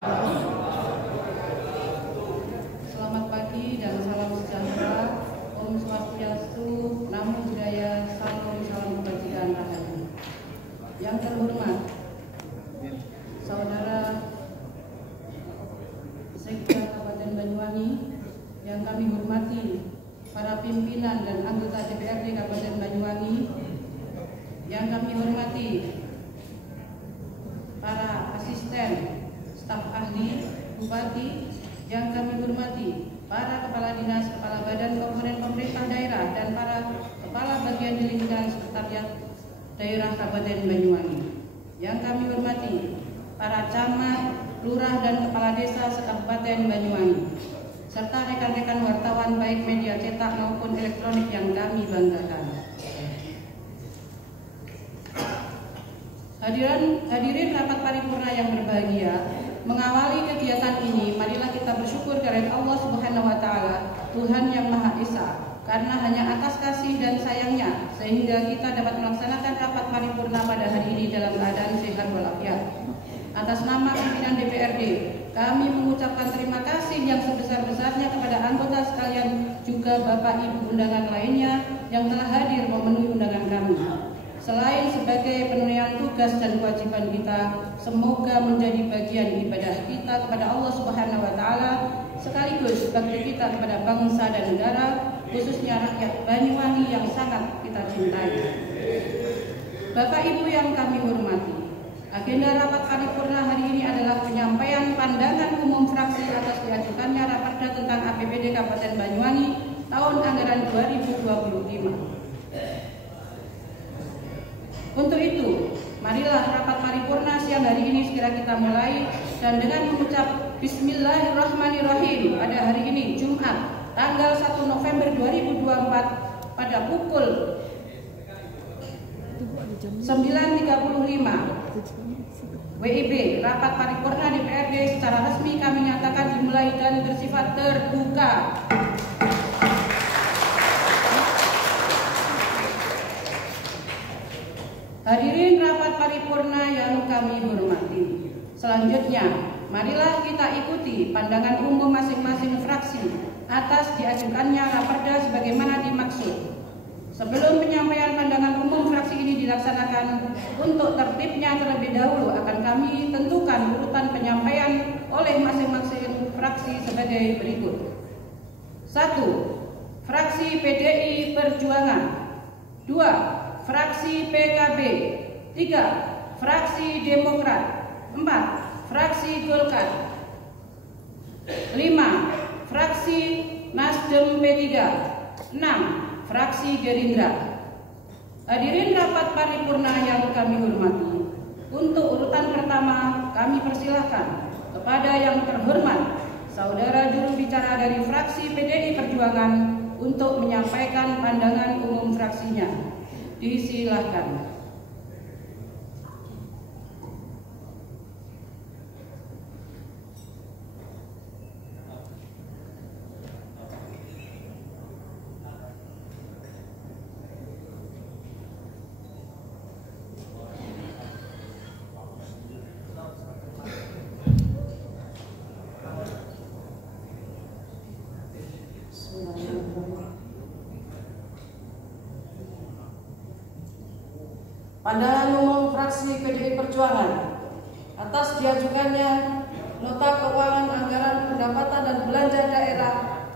Selamat pagi dan salam sejahtera. Om Swastiastu, Namo Buddhaya, salam kebajikan rahayu. Yang terhormat Saudara Sekda Kabupaten Banyuwangi, yang kami hormati para pimpinan dan anggota DPRD Kabupaten Banyuwangi, yang kami hormati para asisten, staf ahli, bupati, yang kami hormati para kepala dinas, kepala badan komponen pemerintah daerah, dan para kepala bagian di lingkungan sekretariat daerah Kabupaten Banyuwangi, yang kami hormati para camat, lurah, dan kepala desa sekabupaten Banyuwangi, serta rekan-rekan wartawan baik media cetak maupun elektronik yang kami banggakan. Hadirin rapat paripurna yang berbahagia, mengawali kegiatan ini, marilah kita bersyukur kepada Allah Subhanahu wa Ta'ala, Tuhan yang Maha Esa, karena hanya atas kasih dan sayangnya sehingga kita dapat melaksanakan rapat paripurna pada hari ini dalam keadaan sehat walafiat. Atas nama pimpinan DPRD, kami mengucapkan terima kasih yang sebesar-besarnya kepada anggota sekalian, juga Bapak Ibu undangan lainnya yang telah hadir memenuhi undangan kami. Selain sebagai penunaian tugas dan kewajiban kita, semoga menjadi bagian ibadah kita kepada Allah Subhanahu wa Ta'ala, sekaligus bakti kita kepada bangsa dan negara, khususnya rakyat Banyuwangi yang sangat kita cintai. Bapak Ibu yang kami hormati, agenda rapat paripurna hari ini adalah penyampaian pandangan umum fraksi atas diajukannya raperda tentang APBD Kabupaten Banyuwangi tahun anggaran 2025. Untuk itu, marilah rapat paripurna siang hari ini segera kita mulai, dan dengan mengucap Bismillahirrahmanirrahim pada hari ini Jumat tanggal 1 November 2024 pada pukul 9.35 WIB, rapat paripurna DPRD secara resmi kami nyatakan dimulai dan bersifat terbuka. Hadirin rapat paripurna yang kami hormati, selanjutnya marilah kita ikuti pandangan umum masing-masing fraksi atas diajukannya raperda sebagaimana dimaksud. Sebelum penyampaian pandangan umum fraksi ini dilaksanakan, untuk tertibnya terlebih dahulu akan kami tentukan urutan penyampaian oleh masing-masing fraksi sebagai berikut. 1. Fraksi PDI Perjuangan. 2. Fraksi PKB. 3. Fraksi Demokrat. 4. Fraksi Golkar. 5. Fraksi Nasdem P3. 6. Fraksi Gerindra. Hadirin rapat paripurna yang kami hormati, untuk urutan pertama kami persilahkan kepada yang terhormat Saudara juru bicara dari fraksi PDI Perjuangan untuk menyampaikan pandangan umum fraksinya. Disilahkan. Pandangan umum fraksi PDI Perjuangan atas diajukannya nota keuangan anggaran pendapatan dan belanja daerah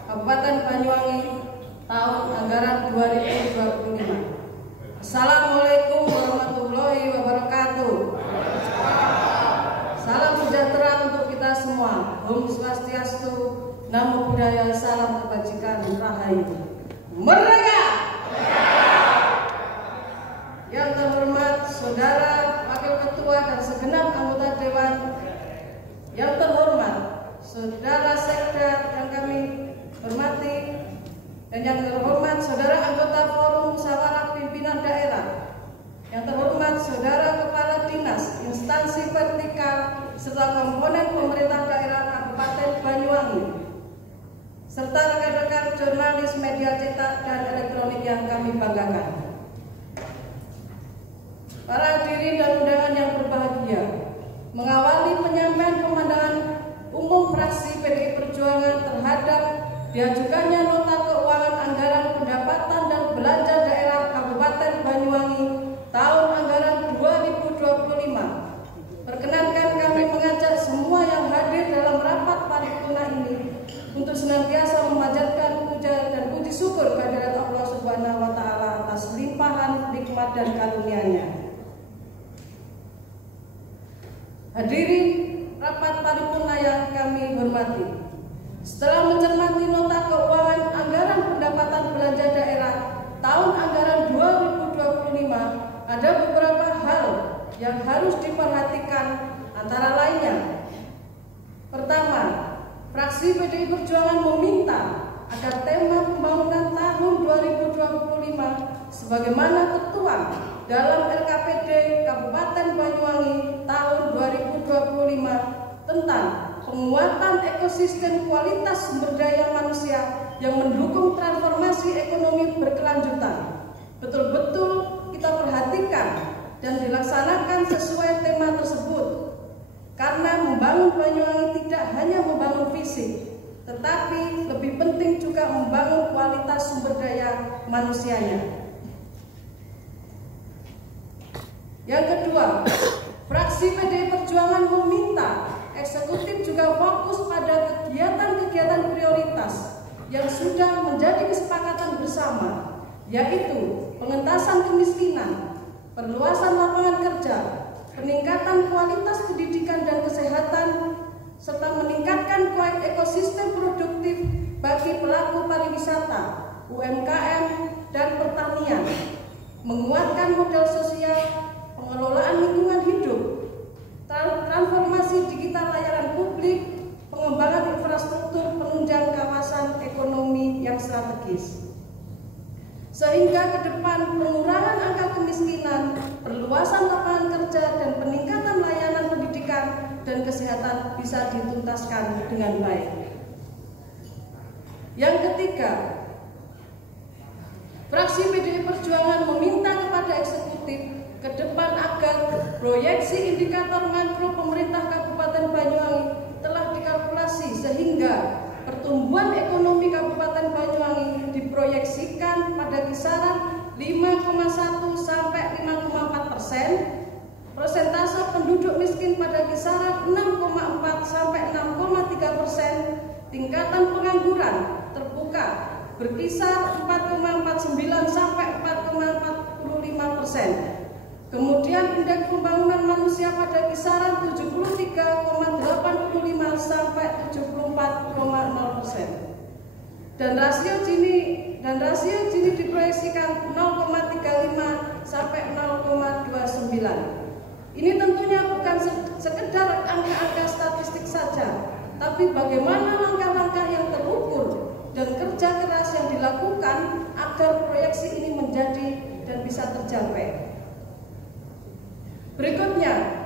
Kabupaten Banyuwangi tahun anggaran 2025. Assalamualaikum warahmatullahi wabarakatuh. Salam sejahtera untuk kita semua. Om Swastiastu, Namo Buddhaya, salam kebajikan rahayu. Merdeka! Yang terhormat Saudara Wakil Ketua dan segenap anggota Dewan, yang terhormat Saudara Sekda yang kami hormati, dan yang terhormat Saudara anggota Forum Musyawarah Pimpinan Daerah, yang terhormat Saudara Kepala Dinas, instansi vertikal, serta komponen pemerintah daerah Kabupaten Banyuwangi, serta rekan-rekan jurnalis media cetak dan elektronik yang kami banggakan. Para hadirin dan undangan yang berbahagia, mengawali penyampaian pemandangan diajukannya nota keuangan anggaran pendapatan dan belanja daerah Kabupaten Banyuwangi tahun anggaran 2025. Perkenankan kami mengajak semua yang hadir dalam rapat paripurna ini untuk senantiasa memanjatkan puja dan puji syukur kehadirat Allah Subhanahu wa taala atas limpahan nikmat dan karunia-Nya. Hadirin rapat paripurna yang kami hormati, setelah mencermati nota keuangan anggaran pendapatan belanja daerah tahun anggaran 2025, ada beberapa hal yang harus diperhatikan, antara lainnya. Pertama, fraksi PDI Perjuangan meminta agar tema pembangunan tahun 2025 sebagaimana tertuang dalam LKPD Kabupaten Banyuwangi tahun 2025 tentang penguatan ekosistem kualitas sumber daya manusia yang mendukung transformasi ekonomi berkelanjutan betul-betul kita perhatikan dan dilaksanakan sesuai tema tersebut, karena membangun Banyuwangi tidak hanya membangun fisik, tetapi lebih penting juga membangun kualitas sumber daya manusianya. Yang kedua, fraksi PDI Perjuangan meminta eksekutif juga fokus pada kegiatan-kegiatan prioritas yang sudah menjadi kesepakatan bersama, yaitu pengentasan kemiskinan, perluasan lapangan kerja, peningkatan kualitas pendidikan dan kesehatan, serta meningkatkan ekosistem produktif bagi pelaku pariwisata, UMKM, dan pertanian, menguatkan modal sosial, pengelolaan lingkungan hidup, transformasi digital layanan publik, pengembangan infrastruktur penunjang kawasan ekonomi yang strategis. Sehingga ke depan pengurangan angka kemiskinan, perluasan lapangan kerja, dan peningkatan layanan pendidikan dan kesehatan bisa dituntaskan dengan baik. Yang ketiga, fraksi PDI Perjuangan meminta kepada eksekutif ke depan agar proyeksi indikator makro pemerintah Kabupaten Banyuwangi telah dikalkulasi sehingga pertumbuhan ekonomi Kabupaten Banyuwangi diproyeksikan pada kisaran 5,1 sampai 5,4%, persentase penduduk miskin pada kisaran 6,4 sampai 6,3%, tingkatan pengangguran terbuka berkisar 4,49 sampai 4,45%. Kemudian indeks pembangunan manusia pada kisaran 73,85 sampai 74,0%. Dan rasio Gini diproyeksikan 0,35 sampai 0,29. Ini tentunya bukan sekedar angka-angka statistik saja, tapi bagaimana langkah-langkah yang terukur dan kerja keras yang dilakukan agar proyeksi ini menjadi dan bisa tercapai. Berikutnya,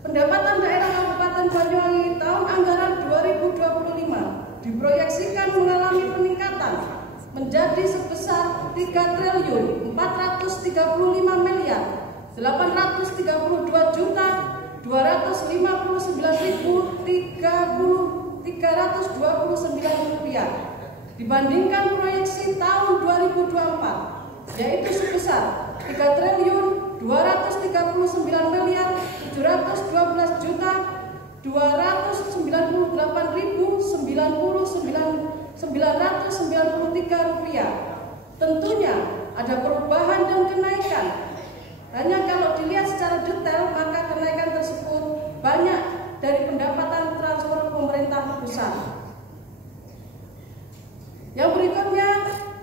pendapatan daerah Kabupaten Banyuwangi tahun anggaran 2025 diproyeksikan mengalami peningkatan menjadi sebesar 3.435.832.300.000 rupiah dibandingkan proyeksi tahun 2024 yaitu sebesar 3.238.993 rupiah. Tentunya ada perubahan dan kenaikan. Hanya kalau dilihat secara detail maka kenaikan tersebut banyak dari pendapatan transfer pemerintah pusat. Yang berikutnya,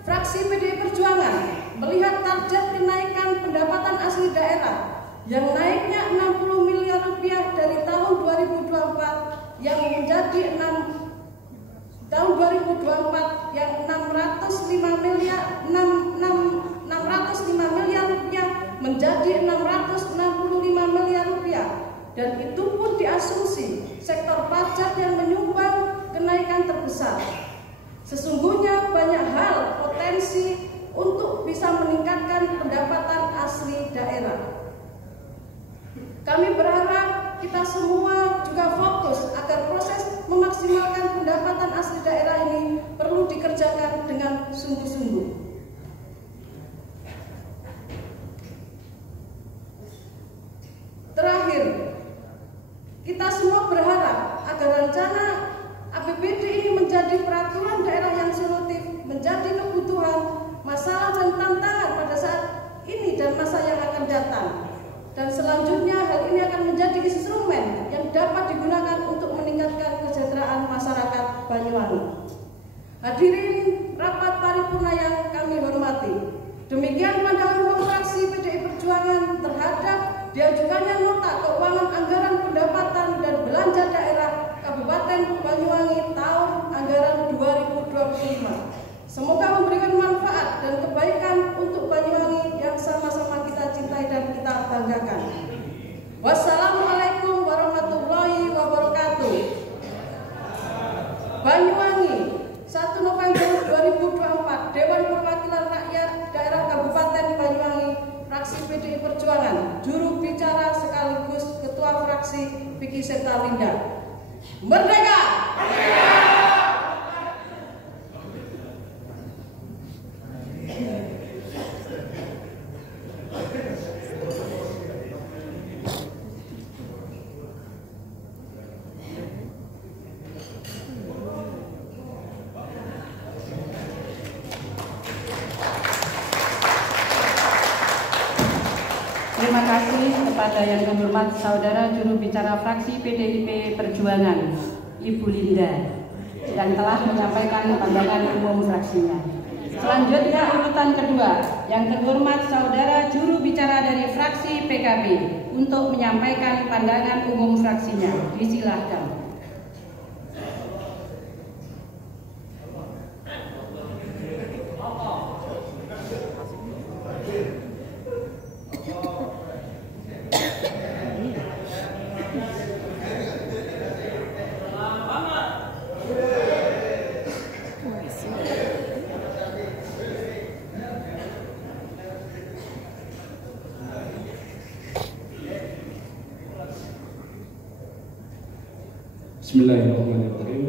fraksi PDI Perjuangan melihat target kenaikan pendapatan asli daerah yang naiknya 60 miliar rupiah dari tahun 2024 yang menjadi tahun 2024 yang 605 miliar rupiah menjadi 665 miliar rupiah, dan itu pun diasumsi sektor pajak yang menyumbang kenaikan terbesar. Sesungguhnya banyak hal potensi untuk bisa meningkatkan pendapatan asli daerah. Kami berharap kita semua juga fokus agar proses memaksimalkan pendapatan asli daerah ini perlu dikerjakan peraturan daerah yang solutif menjadi kebutuhan, masalah dan tantangan pada saat ini dan masa yang akan datang. Dan selanjutnya hal ini akan menjadi instrumen yang dapat digunakan untuk meningkatkan kesejahteraan masyarakat Banyuwangi. Hadirin rapat paripurna yang kami hormati, demikian pandangan umum fraksi PDI Perjuangan terhadap diajukannya nota keuangan anggaran pendapatan dan belanja daerah Kabupaten Banyuwangi tahun anggaran 2025. Semoga memberikan manfaat dan kebaikan untuk Banyuwangi yang sama-sama kita cintai dan kita banggakan. Wassalamualaikum warahmatullahi wabarakatuh. Banyuwangi, 1 November 2024, Dewan Perwakilan Rakyat Daerah Kabupaten Banyuwangi, fraksi PDI Perjuangan, juru bicara sekaligus ketua fraksi Vicky Serta Linda. Merdeka! Terima kasih kepada yang terhormat Saudara Juru Bicara Fraksi PDIP Perjuangan, Ibu Linda, yang telah menyampaikan pandangan umum fraksinya. Selanjutnya urutan kedua, yang terhormat Saudara Juru Bicara dari Fraksi PKB untuk menyampaikan pandangan umum fraksinya. Disilahkan. Bismillahirrahmanirrahim.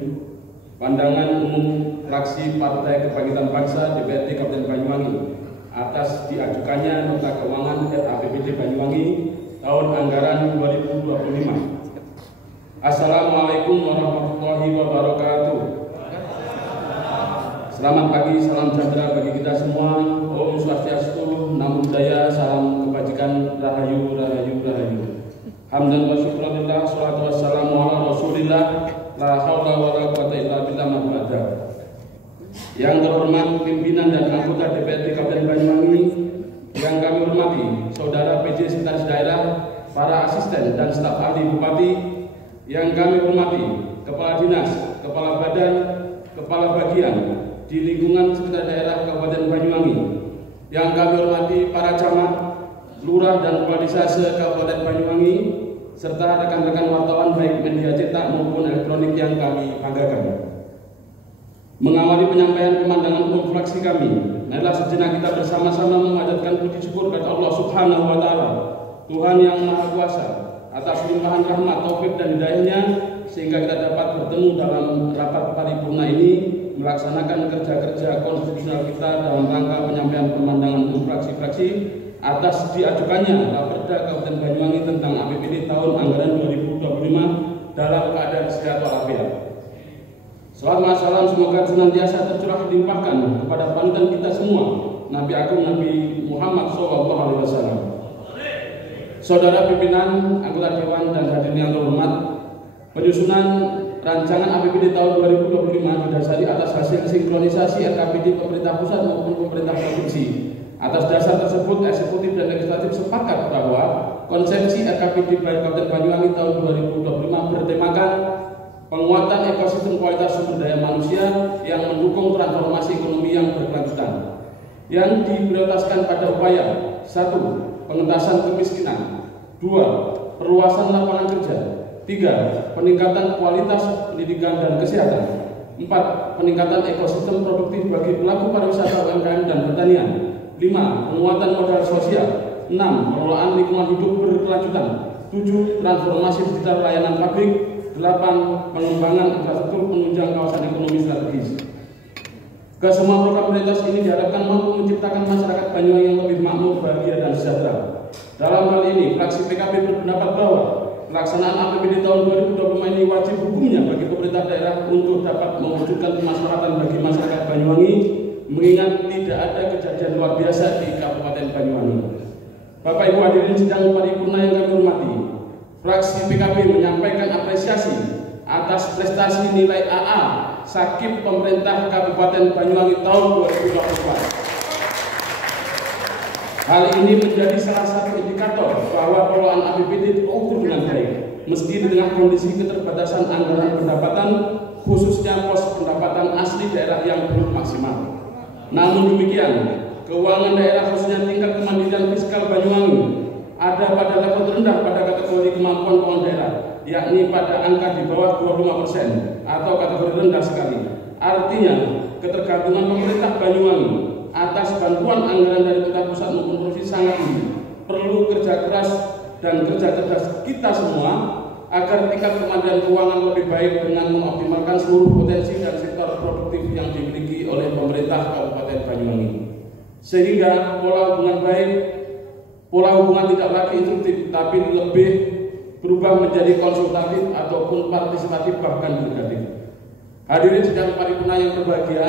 Pandangan umum fraksi Partai Kebangkitan Bangsa DPRD Kabupaten Banyuwangi atas diajukannya nota keuangan RAPBD Banyuwangi tahun anggaran 2025. Assalamualaikum warahmatullahi wabarakatuh. Selamat pagi, salam sejahtera bagi kita semua. Om Swastiastu, Namo Buddhaya, salam kebajikan, rahayu, rahayu, rahayu. Hamdan wa syukurillah, salatu wassalamu ala rasulillah, la haula wa la quwata illa billah ma ba'da. Yang terhormat pimpinan dan anggota DPRD Kabupaten Banyuwangi, yang kami hormati Saudara PJ Sekretaris Daerah, para asisten dan staf ahli Bupati, yang kami hormati Kepala Dinas, Kepala Badan, Kepala Bagian di lingkungan Sekretaris Daerah Kabupaten Banyuwangi, yang kami hormati para camat, lurah dan kepala desa se-Kabupaten Banyuwangi, serta rekan-rekan wartawan baik media cetak maupun elektronik yang kami banggakan. Mengawali penyampaian pemandangan umum fraksi kami, marilah sejenak kita bersama-sama memanjatkan puji syukur kepada Allah Subhanahu wa Ta'ala, Tuhan yang Maha Kuasa, atas limpahan rahmat, taufik dan hidayahnya, sehingga kita dapat bertemu dalam rapat paripurna ini melaksanakan kerja-kerja konstitusional kita dalam rangka penyampaian pemandangan umum fraksi-fraksi atas diajukannya Raperda Kabupaten Banyuwangi tentang APBD tahun anggaran 2025 dalam keadaan sehat walafiat. Selamat salam semoga senantiasa tercurah dilimpahkan kepada panutan kita semua, Nabi Agung Nabi Muhammad SAW. Saudara pimpinan, anggota Dewan dan hadirin yang terhormat, penyusunan rancangan APBD tahun 2025 didasari atas hasil sinkronisasi RKPD pemerintah pusat maupun pemerintah provinsi. Atas dasar tersebut, eksekutif dan legislatif sepakat bahwa konsepsi RKPD Kabupaten Banyuwangi tahun 2025 bertemakan penguatan ekosistem kualitas sumber daya manusia yang mendukung transformasi ekonomi yang berkelanjutan, yang diprioritaskan pada upaya 1. Pengentasan kemiskinan, 2. Perluasan lapangan kerja, 3. Peningkatan kualitas pendidikan dan kesehatan, 4. Peningkatan ekosistem produktif bagi pelaku pariwisata, UMKM dan pertanian, 5. Penguatan modal sosial, 6. Pengelolaan lingkungan hidup berkelanjutan, 7. Transformasi digital layanan publik, 8. Pengembangan infrastruktur penunjang kawasan ekonomi strategis. Kesemua program prioritas ini diharapkan mampu menciptakan masyarakat Banyuwangi yang lebih makmur, bahagia dan sejahtera. Dalam hal ini, fraksi PKB berpendapat bahwa pelaksanaan APBD tahun 2025 ini wajib hukumnya bagi pemerintah daerah untuk dapat mewujudkan kemaslahatan bagi masyarakat Banyuwangi, mengingat tidak ada kejadian luar biasa di Kabupaten Banyuwangi. Bapak Ibu hadirin sidang paripurna yang kami hormati, fraksi PKB menyampaikan apresiasi atas prestasi nilai AA Sakip pemerintah Kabupaten Banyuwangi tahun 2024. Hal ini menjadi salah satu indikator bahwa pengelolaan APBD terukur dengan baik, meski di tengah kondisi keterbatasan anggaran pendapatan, khususnya pos pendapatan asli daerah yang belum maksimal. Namun demikian, keuangan daerah khususnya tingkat kemandirian fiskal Banyuwangi ada pada level terendah pada kategori kemampuan keuangan daerah, yakni pada angka di bawah 25% atau kategori rendah sekali. Artinya, ketergantungan pemerintah Banyuwangi atas bantuan anggaran dari pemerintah pusat maupun provinsi sangat tinggi. Perlu kerja keras dan kerja cerdas kita semua agar tingkat kemandirian keuangan lebih baik dengan mengoptimalkan seluruh potensi dan sektor produktif yang dimiliki oleh pemerintah Kabupaten Banyuwangi. Sehingga pola hubungan tidak lagi instruktif, tapi lebih berubah menjadi konsultatif ataupun partisipatif bahkan negatif. Hadirin sidang paripurna yang berbahagia,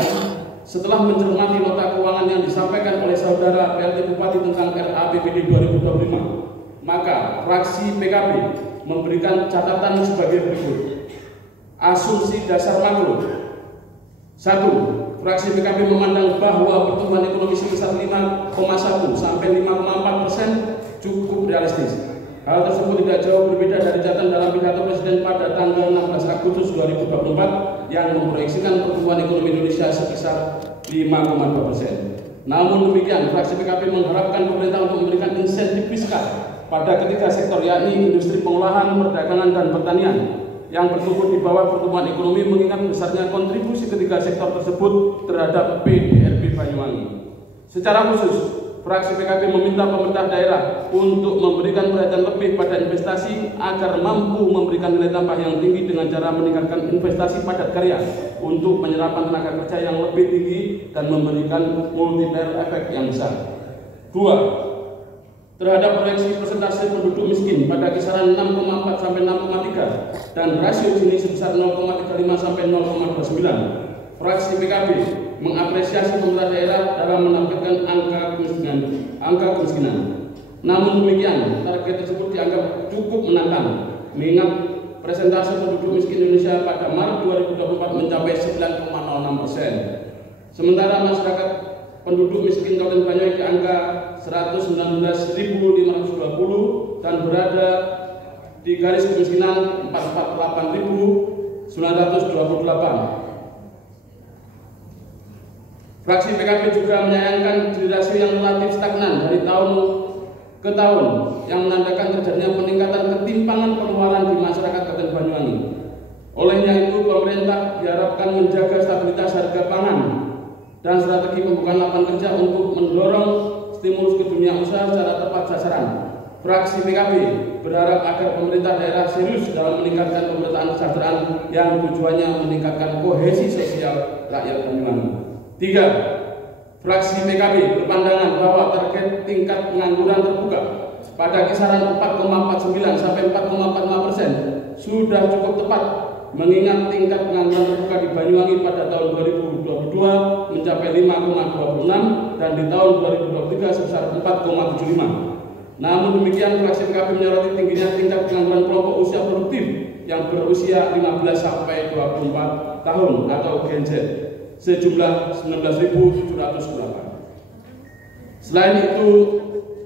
setelah mencermati nota keuangan yang disampaikan oleh saudara PLT Bupati tentang RAPBD 2025, maka fraksi PKB memberikan catatan sebagai berikut. Asumsi dasar makro. 1. Fraksi PKB memandang bahwa pertumbuhan ekonomi sebesar 5,1 sampai 5,4% cukup realistis. Hal tersebut tidak jauh berbeda dari catatan dalam pidato Presiden pada tanggal 16 Agustus 2024 yang memproyeksikan pertumbuhan ekonomi Indonesia sebesar 5,2%. Namun demikian, fraksi PKB mengharapkan pemerintah untuk memberikan insentif fiskal pada ketiga sektor, yakni industri pengolahan, perdagangan, dan pertanian yang bertumbuh di bawah pertumbuhan ekonomi, mengingat besarnya kontribusi ketiga sektor tersebut terhadap PDRB Banyuwangi. Secara khusus, fraksi PKB meminta pemerintah daerah untuk memberikan perhatian lebih pada investasi agar mampu memberikan nilai tambah yang tinggi dengan cara meningkatkan investasi padat karya untuk penyerapan tenaga kerja yang lebih tinggi dan memberikan multiplier efek yang besar. 2. Terhadap proyeksi persentase penduduk miskin pada kisaran 6,4 sampai 6,3 dan rasio Gini sebesar 0,35 sampai 0,29, fraksi PKB mengapresiasi pemerintah daerah dalam menampilkan angka kemiskinan. Namun demikian, target tersebut dianggap cukup menantang, mengingat presentase penduduk miskin Indonesia pada Maret 2024 mencapai 9,06%. Sementara masyarakat penduduk miskin Kabupaten Banyuwangi di angka 119.520 dan berada di garis kemiskinan 448.928. Fraksi PKB juga menyayangkan rasio yang relatif stagnan dari tahun ke tahun yang menandakan terjadinya peningkatan ketimpangan pengeluaran di masyarakat Kabupaten Banyuwangi. Olehnya itu, pemerintah diharapkan menjaga stabilitas harga pangan dan strategi pembukaan lapangan kerja untuk mendorong stimulus ke dunia usaha secara tepat sasaran. Fraksi PKB berharap agar pemerintah daerah serius dalam meningkatkan pemerataan kesejahteraan yang tujuannya meningkatkan kohesi sosial rakyat Banyuwangi. 3. Fraksi PKB berpandangan bahwa target tingkat pengangguran terbuka pada kisaran 4,49 sampai 4,45% sudah cukup tepat, mengingat tingkat pengangguran terbuka di Banyuwangi pada tahun 2022 mencapai 5,26 dan di tahun 2023 sebesar 4,75. Namun demikian, fraksi PKB menyoroti tingginya tingkat pengangguran kelompok usia produktif yang berusia 15 sampai 24 tahun atau Gen Z sejumlah 19.708. Selain itu,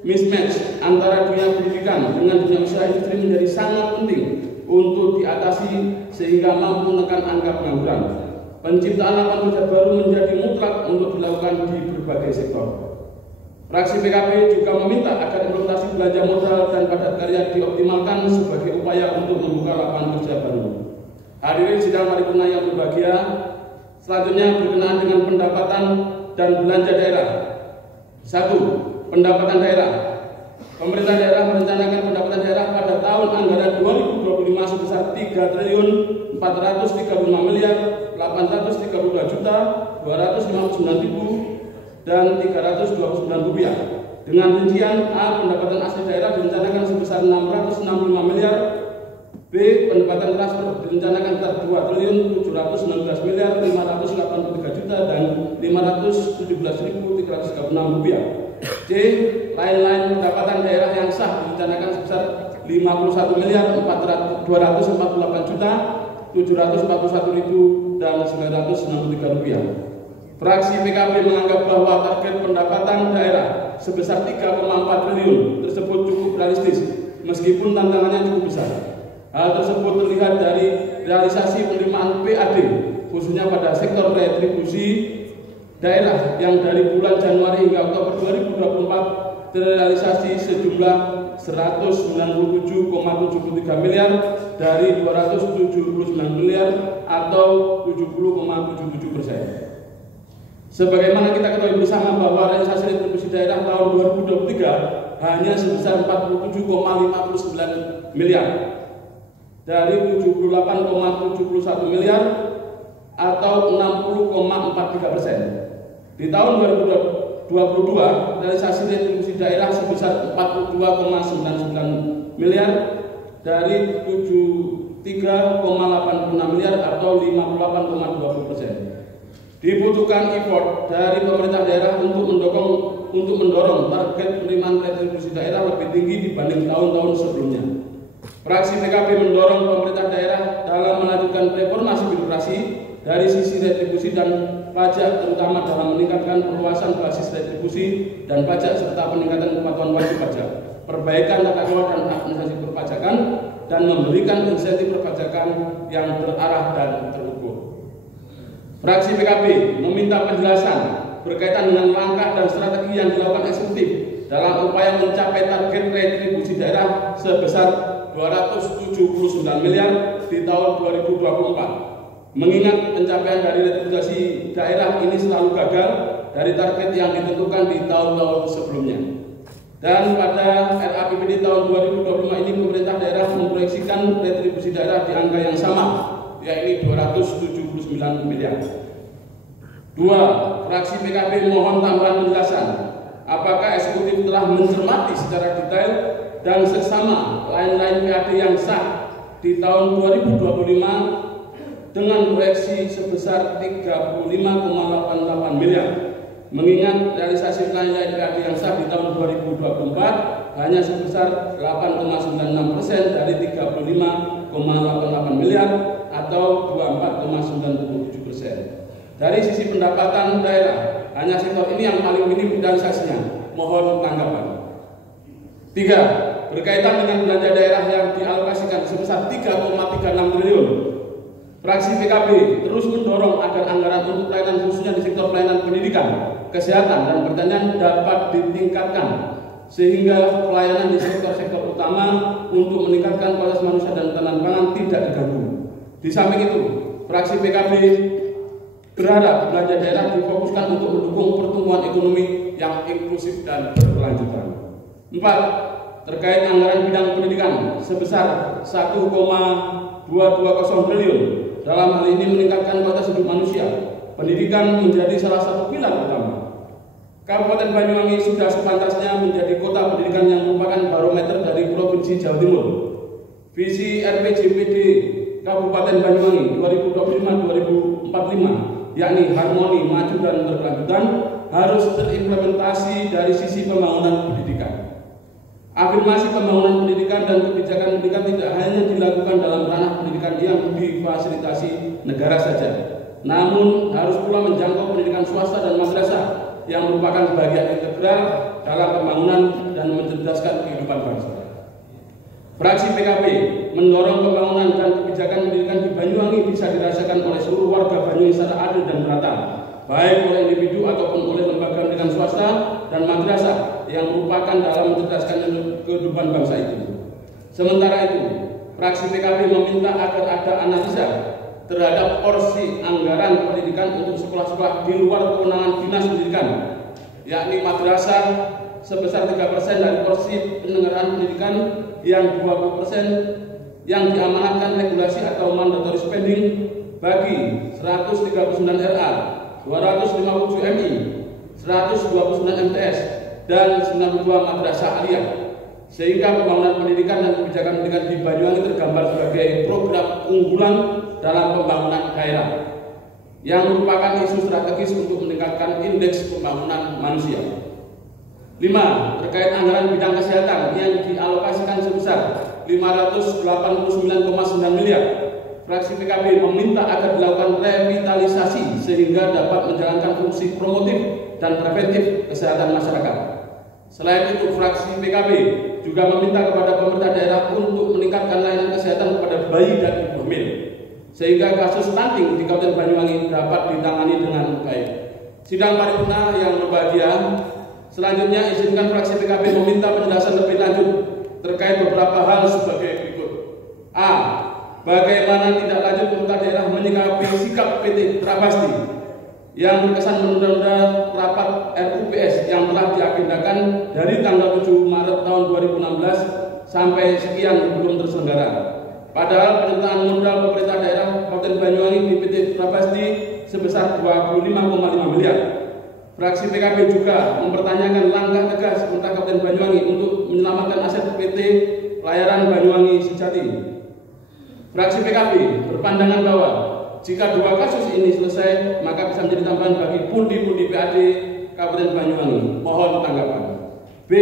mismatch antara dunia pendidikan dengan dunia usaha industri menjadi sangat penting untuk diatasi sehingga mampu menekan angka pengangguran. Penciptaan lapangan kerja baru menjadi mutlak untuk dilakukan di berbagai sektor. Fraksi PKB juga meminta agar implementasi belanja modal dan padat karya dioptimalkan sebagai upaya untuk membuka lapangan kerja baru. Hadirin sidang paripurna yang berbahagia, selanjutnya berkenaan dengan pendapatan dan belanja daerah. 1. Pendapatan daerah. Pemerintah daerah merencanakan pendapatan daerah pada tahun anggaran 2025 sebesar 3.435.832.259.000 dan 329 rupiah. Dengan rincian A, pendapatan asli daerah direncanakan sebesar 665.200.000 B. Pendapatan transfer direncanakan sebesar 2.719.583.000 dan 517.336 rupiah. C. Lain-lain pendapatan daerah yang sah direncanakan sebesar 51.248.741.963 rupiah. Fraksi PKB menganggap bahwa target pendapatan daerah sebesar 3,4 triliun tersebut cukup realistis meskipun tantangannya cukup besar. Hal tersebut terlihat dari realisasi penerimaan PAD khususnya pada sektor retribusi daerah yang dari bulan Januari hingga Oktober 2024 terrealisasi sejumlah 197,73 miliar dari 279 miliar atau 70,77%. Sebagaimana kita ketahui bersama bahwa realisasi retribusi daerah tahun 2023 hanya sebesar 47,59 miliar dari 78,71 miliar atau 60,43%. Di tahun 2022 realisasi retribusi daerah sebesar 42,99 miliar dari 73,86 miliar atau 58,20%. Dibutuhkan effort dari pemerintah daerah untuk mendorong target penerimaan retribusi daerah lebih tinggi dibanding tahun-tahun sebelumnya. Fraksi PKB mendorong pemerintah daerah dalam melanjutkan reformasi birokrasi dari sisi retribusi dan pajak, terutama dalam meningkatkan perluasan basis retribusi dan pajak serta peningkatan kepatuhan wajib pajak, perbaikan tata kelola dan administrasi perpajakan, dan memberikan insentif perpajakan yang terarah dan terukur. Fraksi PKB meminta penjelasan berkaitan dengan langkah dan strategi yang dilakukan eksekutif dalam upaya mencapai target retribusi daerah sebesar 279 miliar di tahun 2024. Mengingat pencapaian dari retribusi daerah ini selalu gagal dari target yang ditentukan di tahun-tahun sebelumnya. Dan pada RAPBD tahun 2025 ini pemerintah daerah memproyeksikan retribusi daerah di angka yang sama, yaitu 279 miliar. 2. Fraksi PKB mohon tambahan penjelasan apakah eksekutif telah mencermati secara detail dan seksama lain-lain PAD yang sah di tahun 2025 dengan proyeksi sebesar 35,88 miliar. Mengingat realisasi lain-lain PAD yang sah di tahun 2024 hanya sebesar 8,96% dari 35,88 miliar atau 24,97%. Dari sisi pendapatan daerah, hanya sektor ini yang paling minim realisasinya. Mohon tanggapan. 3. Berkaitan dengan belanja daerah yang dialokasikan sebesar 3,36 triliun, fraksi PKB terus mendorong agar anggaran untuk pelayanan khususnya di sektor pelayanan pendidikan, kesehatan, dan pertanian dapat ditingkatkan sehingga pelayanan di sektor-sektor utama untuk meningkatkan kualitas manusia dan ketahanan pangan tidak diganggu. Di samping itu, fraksi PKB berharap belanja daerah difokuskan untuk mendukung pertumbuhan ekonomi yang inklusif dan berkelanjutan. 4. Terkait anggaran bidang pendidikan sebesar 1,220 triliun, dalam hal ini meningkatkan kualitas hidup manusia, pendidikan menjadi salah satu pilar utama. Kabupaten Banyuwangi sudah sepantasnya menjadi kota pendidikan yang merupakan barometer dari Provinsi Jawa Timur. Visi RPJMD Kabupaten Banyuwangi 2025-2045 yakni harmoni, maju, dan berkelanjutan harus terimplementasi dari sisi pembangunan pendidikan. Afirmasi pembangunan pendidikan dan kebijakan pendidikan tidak hanya dilakukan dalam ranah pendidikan yang difasilitasi negara saja, namun harus pula menjangkau pendidikan swasta dan madrasah yang merupakan bagian integral dalam pembangunan dan mencerdaskan kehidupan bangsa. Fraksi PKB mendorong pembangunan dan kebijakan pendidikan di Banyuwangi bisa dirasakan oleh seluruh warga Banyuwangi secara adil dan merata, baik oleh individu ataupun oleh lembaga pendidikan swasta dan madrasah yang merupakan dalam mencerdaskan kehidupan bangsa itu. Sementara itu, fraksi PKB meminta agar ada analisa terhadap porsi anggaran pendidikan untuk sekolah-sekolah di luar kewenangan dinas pendidikan, yakni madrasah sebesar 3% dari porsi penyelenggaraan pendidikan yang 20% yang diamanatkan regulasi atau mandatory spending bagi 139 RA, 257 MI, 129 MTS, dan 92 madrasah aliyah. sehingga pembangunan pendidikan dan kebijakan pendidikan di Banyuwangi tergambar sebagai program unggulan dalam pembangunan daerah yang merupakan isu strategis untuk meningkatkan indeks pembangunan manusia. 5. Terkait anggaran bidang kesehatan yang dialokasikan sebesar 589,9 miliar, fraksi PKB meminta agar dilakukan revitalisasi sehingga dapat menjalankan fungsi promotif dan preventif kesehatan masyarakat. Selain itu, fraksi PKB juga meminta kepada pemerintah daerah untuk meningkatkan layanan kesehatan kepada bayi dan ibu hamil, sehingga kasus stunting di Kabupaten Banyuwangi dapat ditangani dengan baik. Sidang paripurna yang berbahagia, selanjutnya izinkan fraksi PKB meminta penjelasan lebih lanjut terkait beberapa hal sebagai berikut. A. Bagaimana tindak lanjut pemerintah daerah menyikapi sikap PT Trabasti yang terkesan menunda rapat RUPS yang telah diagendakan dari tanggal 7 Maret tahun 2016 sampai sekian belum terselenggara. Padahal penyertaan modal pemerintah daerah Kabupaten Banyuwangi di PT Trabasti sebesar 25,5 miliar. Fraksi PKB juga mempertanyakan langkah tegas pemerintah Kabupaten Banyuwangi untuk menyelamatkan aset PT Pelayaran Banyuwangi Sejati. Fraksi PKB berpandangan bahwa jika dua kasus ini selesai, maka bisa menjadi tambahan bagi pundi-pundi PAD Kabupaten Banyuwangi. Mohon tanggapan. B.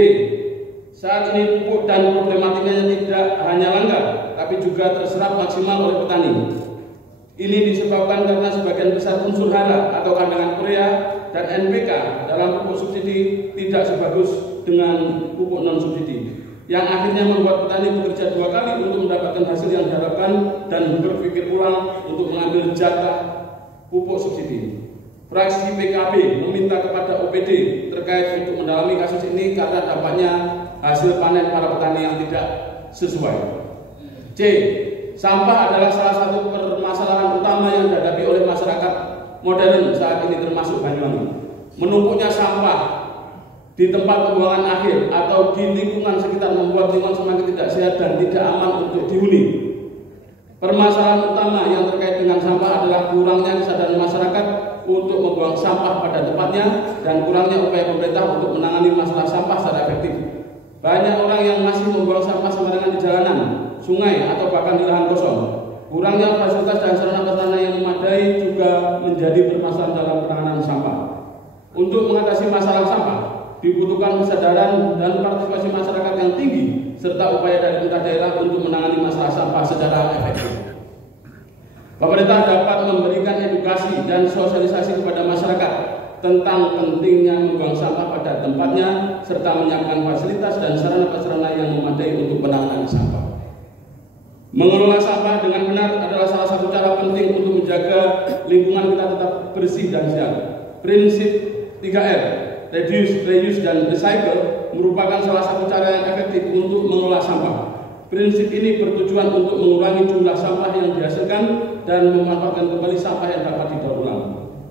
Saat ini pupuk dan problematikanya tidak hanya langka, tapi juga terserap maksimal oleh petani. Ini disebabkan karena sebagian besar unsur hara atau kandungan urea dan NPK dalam pupuk subsidi tidak sebagus dengan pupuk non subsidi, yang akhirnya membuat petani bekerja dua kali untuk mendapatkan hasil yang diharapkan dan berpikir ulang untuk mengambil jatah pupuk subsidi. Fraksi PKB meminta kepada OPD terkait untuk mendalami kasus ini karena dampaknya hasil panen para petani yang tidak sesuai. C. Sampah adalah salah satu permasalahan utama yang dihadapi oleh masyarakat modern saat ini termasuk Banyuwangi. Menumpuknya sampah di tempat pembuangan akhir atau di lingkungan sekitar membuat lingkungan semakin tidak sehat dan tidak aman untuk dihuni. Permasalahan utama yang terkait dengan sampah adalah kurangnya kesadaran masyarakat untuk membuang sampah pada tempatnya dan kurangnya upaya pemerintah untuk menangani masalah sampah secara efektif. Banyak orang yang masih membuang sampah sembarangan di jalanan, sungai, atau bahkan di lahan kosong. Kurangnya fasilitas dan sarana prasarana yang memadai juga menjadi permasalahan dalam penanganan sampah. Untuk mengatasi masalah sampah, dibutuhkan kesadaran dan partisipasi masyarakat yang tinggi serta upaya dari pemerintah daerah untuk menangani masalah sampah secara efektif. Pemerintah dapat memberikan edukasi dan sosialisasi kepada masyarakat tentang pentingnya membuang sampah pada tempatnya serta menyiapkan fasilitas dan sarana prasarana yang memadai untuk penanganan sampah. Mengelola sampah dengan benar adalah salah satu cara penting untuk menjaga lingkungan kita tetap bersih dan sehat. Prinsip 3R, reduce, reuse, dan recycle merupakan salah satu cara yang efektif untuk mengelola sampah. Prinsip ini bertujuan untuk mengurangi jumlah sampah yang dihasilkan dan memanfaatkan kembali sampah yang dapat didaur ulang.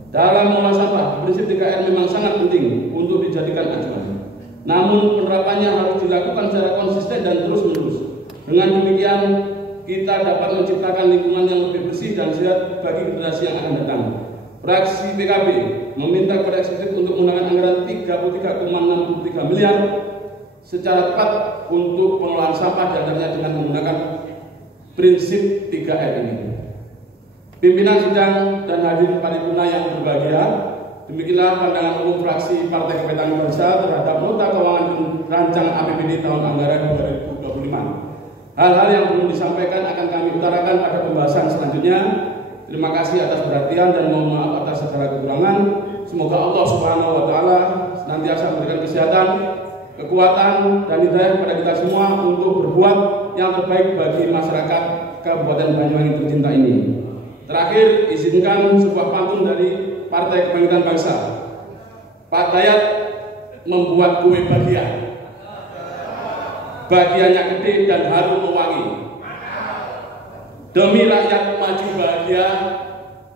Dalam mengelola sampah, prinsip 3R memang sangat penting untuk dijadikan acuan. Namun penerapannya harus dilakukan secara konsisten dan terus-menerus. Dengan demikian, kita dapat menciptakan lingkungan yang lebih bersih dan sehat bagi generasi yang akan datang. Fraksi PKB meminta kepada eksekutif untuk menggunakan anggaran 33,63 miliar secara tepat untuk pengelolaan sampah diantaranya dengan menggunakan prinsip 3R ini. Pimpinan sidang dan hadirin paripurna yang berbahagia, demikianlah pandangan umum fraksi Partai Kebangkitan Bangsa terhadap nota keuangan rancangan APBD tahun anggaran 2025. Hal-hal yang belum disampaikan akan kami utarakan pada pembahasan selanjutnya. Terima kasih atas perhatian dan mohon maaf atas segala kekurangan. Semoga Allah Subhanahu wa taala senantiasa memberikan kesehatan, kekuatan dan hidayah kepada kita semua untuk berbuat yang terbaik bagi masyarakat Kabupaten Banyuwangi tercinta ini. Terakhir, izinkan sebuah pantun dari Partai Kebangkitan Bangsa. Pak Dayat membuat kue bahagia. Bahagianya gede dan harum mewangi. Demi rakyat maju bahagia,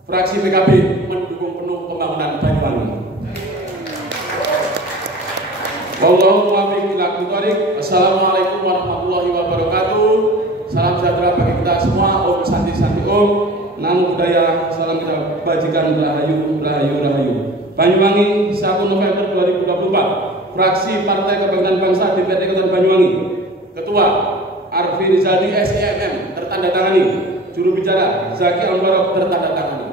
fraksi PKB mendukung penuh pembangunan Banyuwangi. Wallahu muwaffiq ila aqwamit thoriq. Assalamualaikum warahmatullahi wabarakatuh. Salam sejahtera bagi kita semua. Om Santi Santi Om. Namo Buddhaya. Salam kita bajikan rahayu rahayu rahayu. Banyuwangi 1 November 2024. Fraksi Partai Kebangkitan Bangsa DPRD Kabupaten Banyuwangi Ketua Arfi Rizaldi SEMM tertandatangani. Juru bicara Zaki Al-Barok tertandatangani.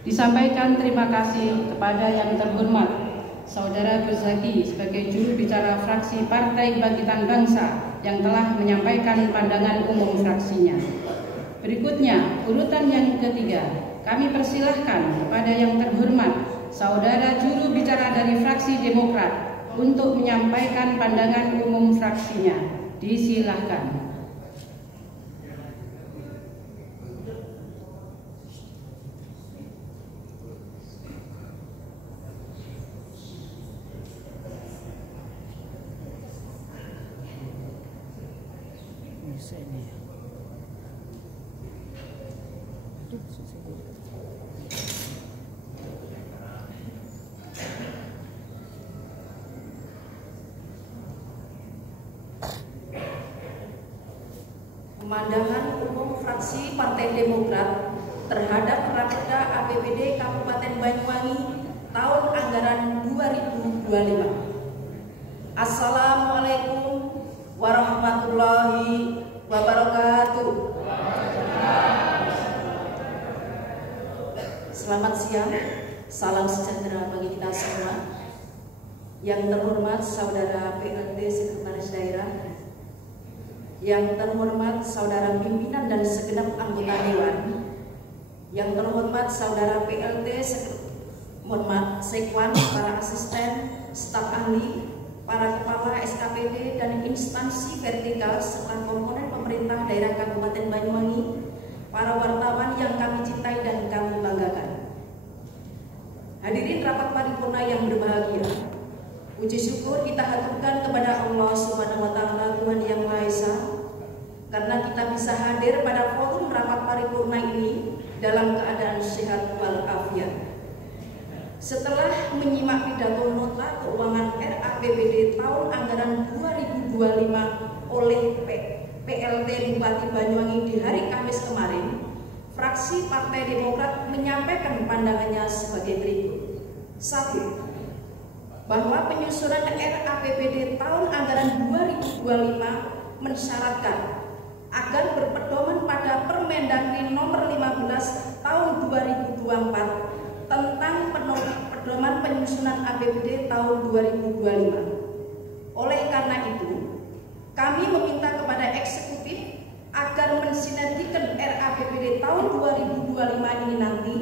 Disampaikan terima kasih kepada yang terhormat Saudara Gus Zaki sebagai juru bicara fraksi Partai Kebangkitan Bangsa yang telah menyampaikan pandangan umum fraksinya. Berikutnya, urutan yang ketiga, kami persilahkan kepada yang terhormat Saudara juru bicara dari fraksi Demokrat untuk menyampaikan pandangan umum fraksinya. Disilahkan. Pemandangan umum fraksi Partai Demokrat terhadap Raperda APBD Kabupaten Banyuwangi tahun anggaran 2025. Assalamualaikum warahmatullahi wabarakatuh. Selamat siang, salam sejahtera bagi kita semua. Yang terhormat Saudara PLT Sekretaris Daerah, yang terhormat Saudara pimpinan dan segenap anggota Dewan, yang terhormat Saudara PLT Sekwan, para asisten, staf ahli, para kepala SKPD dan instansi vertikal serta komponen pemerintah daerah Kabupaten Banyuwangi, para wartawan yang kami cintai dan kami banggakan. Hadirin rapat paripurna yang berbahagia, puji syukur kita haturkan kepada Allah Subhanahu wa Ta'ala, Tuhan Yang Maha Esa, karena kita bisa hadir pada forum rapat paripurna ini dalam keadaan sehat walafiat. Setelah menyimak pidato nota keuangan RAPBD tahun anggaran 2025 oleh PLT Bupati Banyuwangi di hari Kamis kemarin, fraksi Partai Demokrat menyampaikan pandangannya sebagai berikut. 1. Bahwa penyusunan RAPBD tahun anggaran 2025 mensyaratkan agar berpedoman pada Permendagri nomor 15 tahun 2024 tentang pedoman penyusunan APBD tahun 2025. Oleh karena itu, kami meminta kepada eksekutif agar mensinergikan RAPBD tahun 2025 ini nanti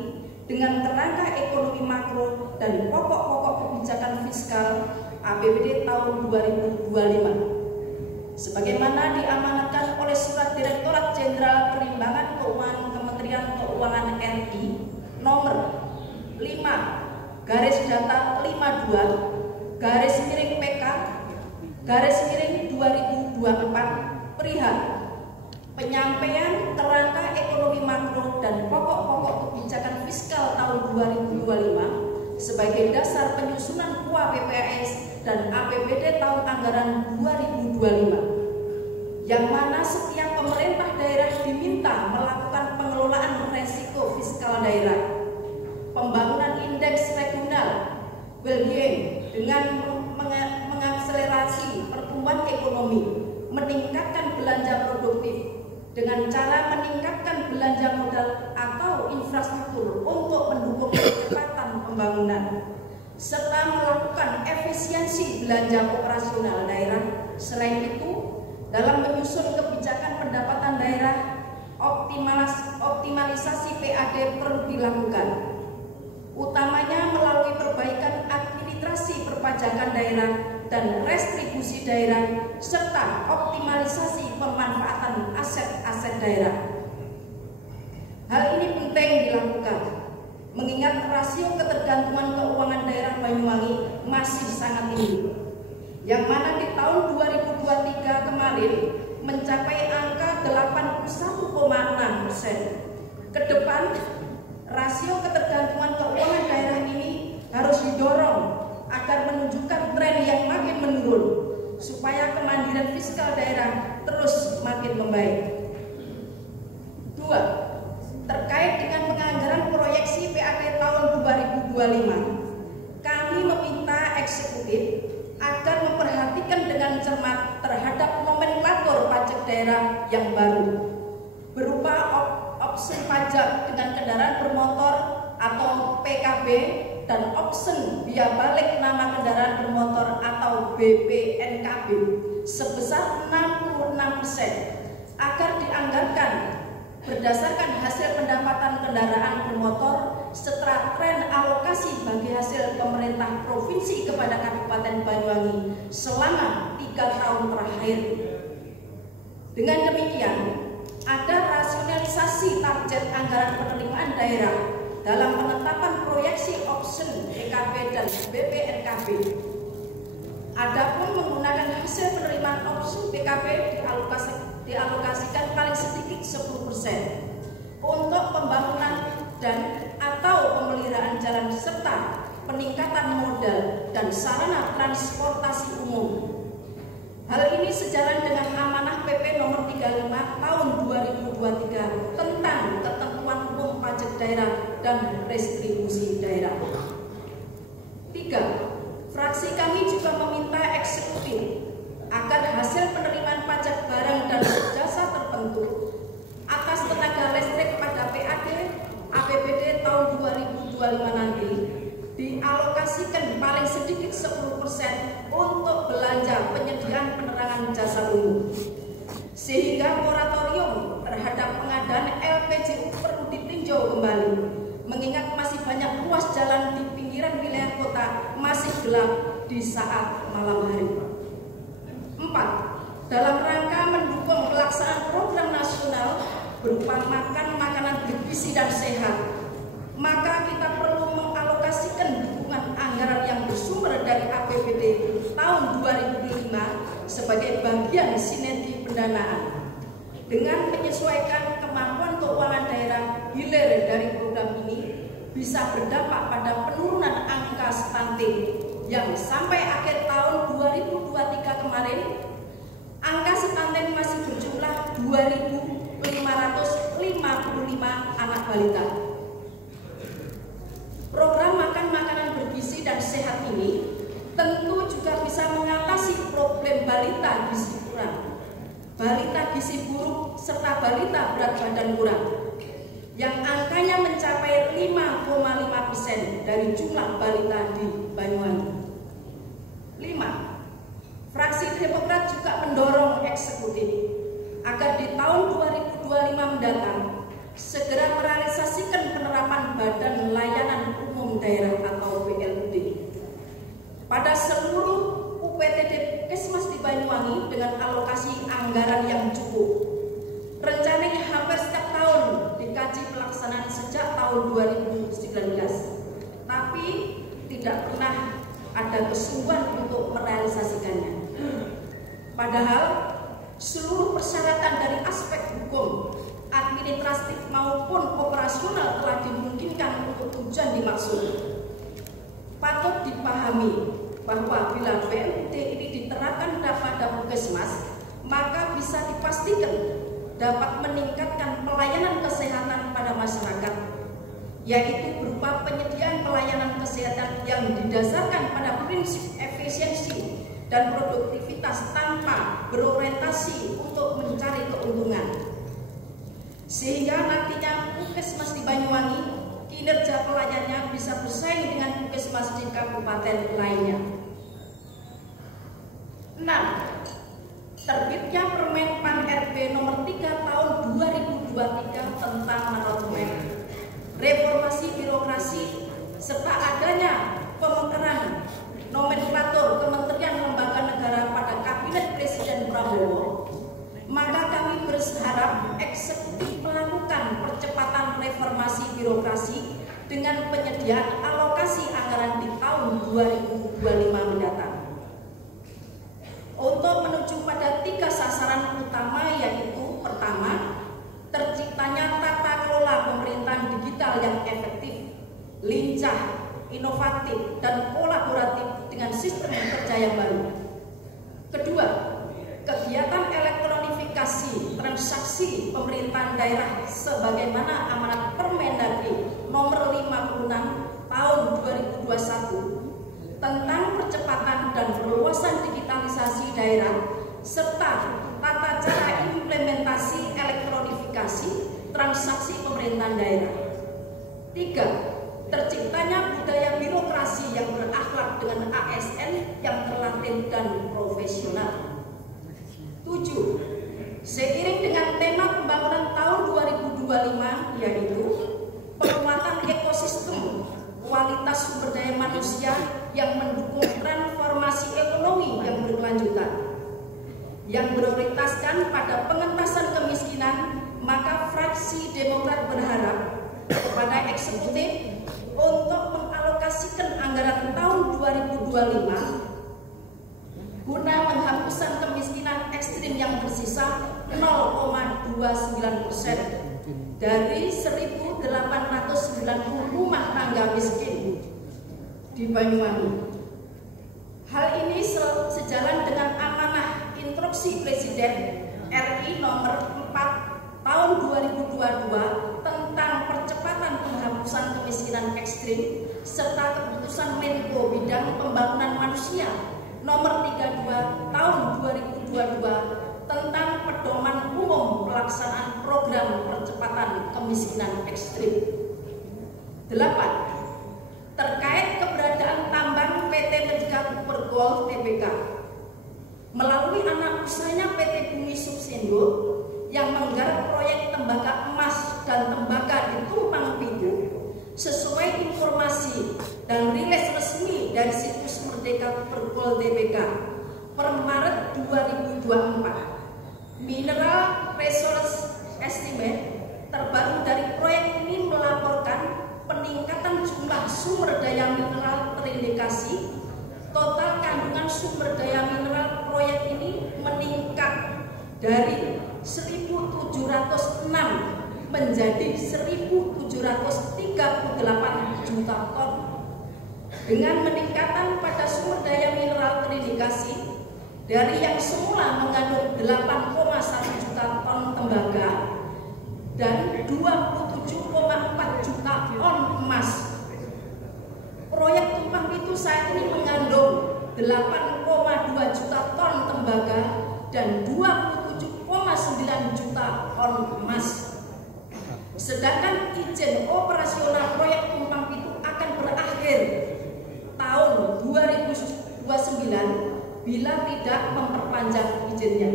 dengan kerangka ekonomi makro dan pokok-pokok kebijakan fiskal APBD tahun 2025 sebagaimana diamanatkan oleh Surat Direktorat Jenderal Perimbangan Keuangan Kementerian Keuangan RI nomor 5/data/PK/2024 perihal penyampaian kerangka ekonomi makro dan pokok-pokok kebijakan fiskal tahun 2025 sebagai dasar penyusunan KUA PPAS dan APBD tahun anggaran 2025, yang mana setiap pemerintah daerah diminta melakukan pengelolaan resiko fiskal daerah, pembangunan indeks regional well-being dengan mengakselerasi pertumbuhan ekonomi, meningkatkan belanja produktif dengan cara meningkatkan belanja modal atau infrastruktur untuk mendukung percepatan pembangunan, serta melakukan efisiensi belanja operasional daerah. Selain itu, dalam menyusun kebijakan pendapatan daerah, optimalisasi PAD perlu dilakukan, utamanya melalui perbaikan administrasi perpajakan daerah dan restribusi daerah, serta optimalisasi pemanfaatan aset-aset daerah. Hal ini penting dilakukan mengingat rasio ketergantungan keuangan daerah Banyuwangi masih sangat tinggi, yang mana di tahun 2023 kemarin mencapai angka 81,6%. Ke depan, rasio ketergantungan keuangan daerah ini harus didorong agar menunjukkan tren yang makin menurun, supaya kemandirian fiskal daerah terus makin membaik. 2. Terkait dengan penganggaran proyeksi PAT tahun 2025, kami meminta eksekutif agar memperhatikan dengan cermat terhadap nomenklatur pajak daerah yang baru, berupa opsi pajak dengan kendaraan bermotor atau PKB dan opsi biaya balik nama kendaraan bermotor atau BPNKB sebesar 66% agar dianggarkan berdasarkan hasil pendapatan kendaraan bermotor setelah tren alokasi bagi hasil pemerintah provinsi kepada Kabupaten Banyuwangi selama 3 tahun terakhir. Dengan demikian, ada rasionalisasi target anggaran penerimaan daerah dalam penetapan proyeksi opsi PKB dan BPNKB. Adapun menggunakan hasil penerimaan opsi PKB dialokasikan paling sedikit 10% untuk pembangunan dan atau pemeliharaan jalan serta peningkatan modal dan sarana transportasi umum. Hal ini sejalan dengan amanah PP nomor 35 tahun 2023 tentang ketentuan umum pajak daerah dan restribusi daerah. 3. Fraksi kami juga meminta eksekutif agar hasil penerimaan pajak barang dan jasa tertentu atas tenaga listrik pada PAD APBD tahun 2025 nanti dialokasikan paling sedikit 10% untuk belanja penyediaan penerangan jasa umum, sehingga moratorium terhadap pengadaan LPJU perlu ditinjau kembali, mengingat masih banyak ruas jalan di pinggiran wilayah kota masih gelap di saat malam hari. 4. Dalam rangka mendukung pelaksanaan program nasional berupa makan makanan bergizi dan sehat, maka kita perlu mengalokasikan dukungan anggaran yang bersumber dari APBD tahun 2005 sebagai bagian sinergi pendanaan. Dengan menyesuaikan kemampuan keuangan daerah, hilir dari program ini bisa berdampak pada penurunan angka stunting yang sampai akhir tahun 2023 kemarin angka stunting masih berjumlah 2.555 anak balita. Program makan makanan bergizi dan sehat ini tentu juga bisa mengatasi problem balita gizi kurang, balita gizi buruk, serta balita berat badan kurang, yang angkanya mencapai 5,5% dari jumlah balita di Banyuwangi. 5. Fraksi Demokrat juga mendorong eksekutif agar di tahun 2025 mendatang segera merealisasikan penerapan Badan Layanan Umum Daerah atau BLUD pada seluruh UPTD Puskesmas di Banyuwangi dengan alokasi anggaran yang cukup. Rencananya hampir setiap tahun dikaji pelaksanaan sejak tahun 2019, tapi tidak pernah ada kesungguhan untuk merealisasikannya. Padahal seluruh persyaratan dari aspek hukum, administratif maupun operasional telah dimungkinkan untuk tujuan dimaksud. Patut dipahami bahwa bila BLUD ini diterapkan pada puskesmas, maka bisa dipastikan dapat meningkatkan pelayanan kesehatan pada masyarakat, yaitu berupa penyediaan pelayanan kesehatan yang didasarkan pada prinsip efisiensi dan produktivitas tanpa berorientasi untuk mencari keuntungan, sehingga nantinya puskesmas di Banyuwangi kinerja pelayanannya bisa bersaing dengan puskesmas di kabupaten lainnya. 6. Terbitnya Permen Pan RB nomor 3 tahun 2023 tentang manajemen, reformasi birokrasi, serta adanya pemekaran nomenklatur kementerian lembaga negara pada Kabinet Presiden Prabowo, maka kami berharap eksekutif melakukan percepatan reformasi birokrasi dengan penyediaan alokasi anggaran di tahun 2025 mendatang. Untuk menuju pada 3 sasaran utama lincah, inovatif, dan kolaboratif dengan sistem kerja yang baru. Kedua, kegiatan elektronifikasi transaksi pemerintahan daerah sebagaimana amanat Permendagri nomor 56 tahun 2021 tentang percepatan dan perluasan digitalisasi daerah serta tata cara implementasi elektronifikasi transaksi pemerintahan daerah. 3. Terciptanya budaya birokrasi yang berakhlak dengan ASN yang terlatih dan profesional. 7. Seiring dengan tema pembangunan tahun 2025 yaitu penguatan ekosistem kualitas sumber daya manusia yang mendukung transformasi ekonomi yang berkelanjutan, yang prioritaskan pada pengentasan kemiskinan, maka fraksi Demokrat berharap kepada eksekutif untuk mengalokasikan anggaran tahun 2025 guna penghapusan kemiskinan ekstrim yang bersisa 0,29% dari 1.890 rumah tangga miskin di Banyuwangi. Hal ini sejalan dengan amanah instruksi Presiden RI nomor 4 tahun 2022 tentang percepatan penghapusan kemiskinan ekstrim serta keputusan Menko Bidang Pembangunan Manusia nomor 32 tahun 2022 tentang pedoman umum pelaksanaan program percepatan kemiskinan ekstrim. 8. Terkait keberadaan tambang PT Megaga Copper Gold Tbk melalui anak usahanya PT Bumi Subsindo yang menggarap proyek tembaga emas dan tembaga di Tumpang Pitu sesuai informasi dan rilis resmi dari situs Merdeka Copper Gold Tbk per Maret 2024. Mineral Resource Estimate terbaru dari proyek ini melaporkan peningkatan jumlah sumber daya mineral terindikasi. Total kandungan sumber daya mineral proyek ini meningkat dari 1.706 menjadi 1.738 juta ton. Dengan peningkatan pada sumber daya mineral terindikasi dari yang semula mengandung 8,1 juta ton tembaga dan 27,4 juta ton emas. Proyek Tumpang Pitu saat ini mengandung 8,2 juta ton tembaga dan 27,9 juta ton emas. Sedangkan izin operasional proyek Tumpang Pitu akan berakhir tahun 2029 bila tidak memperpanjang izinnya.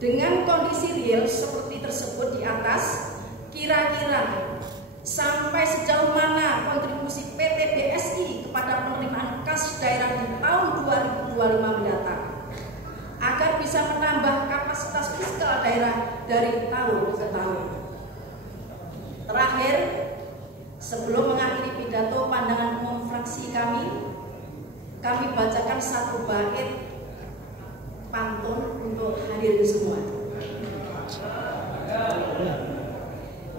Dengan kondisi real seperti tersebut di atas, kira-kira sampai sejauh mana kontribusi PT BSI kepada penerimaan kas daerah di tahun 2025 mendatang agar bisa menambah kapasitas fiskal daerah dari tahun ke tahun. Terakhir, sebelum mengakhiri pidato pandangan umum fraksi kami bacakan satu bait pantun untuk hadirin semua.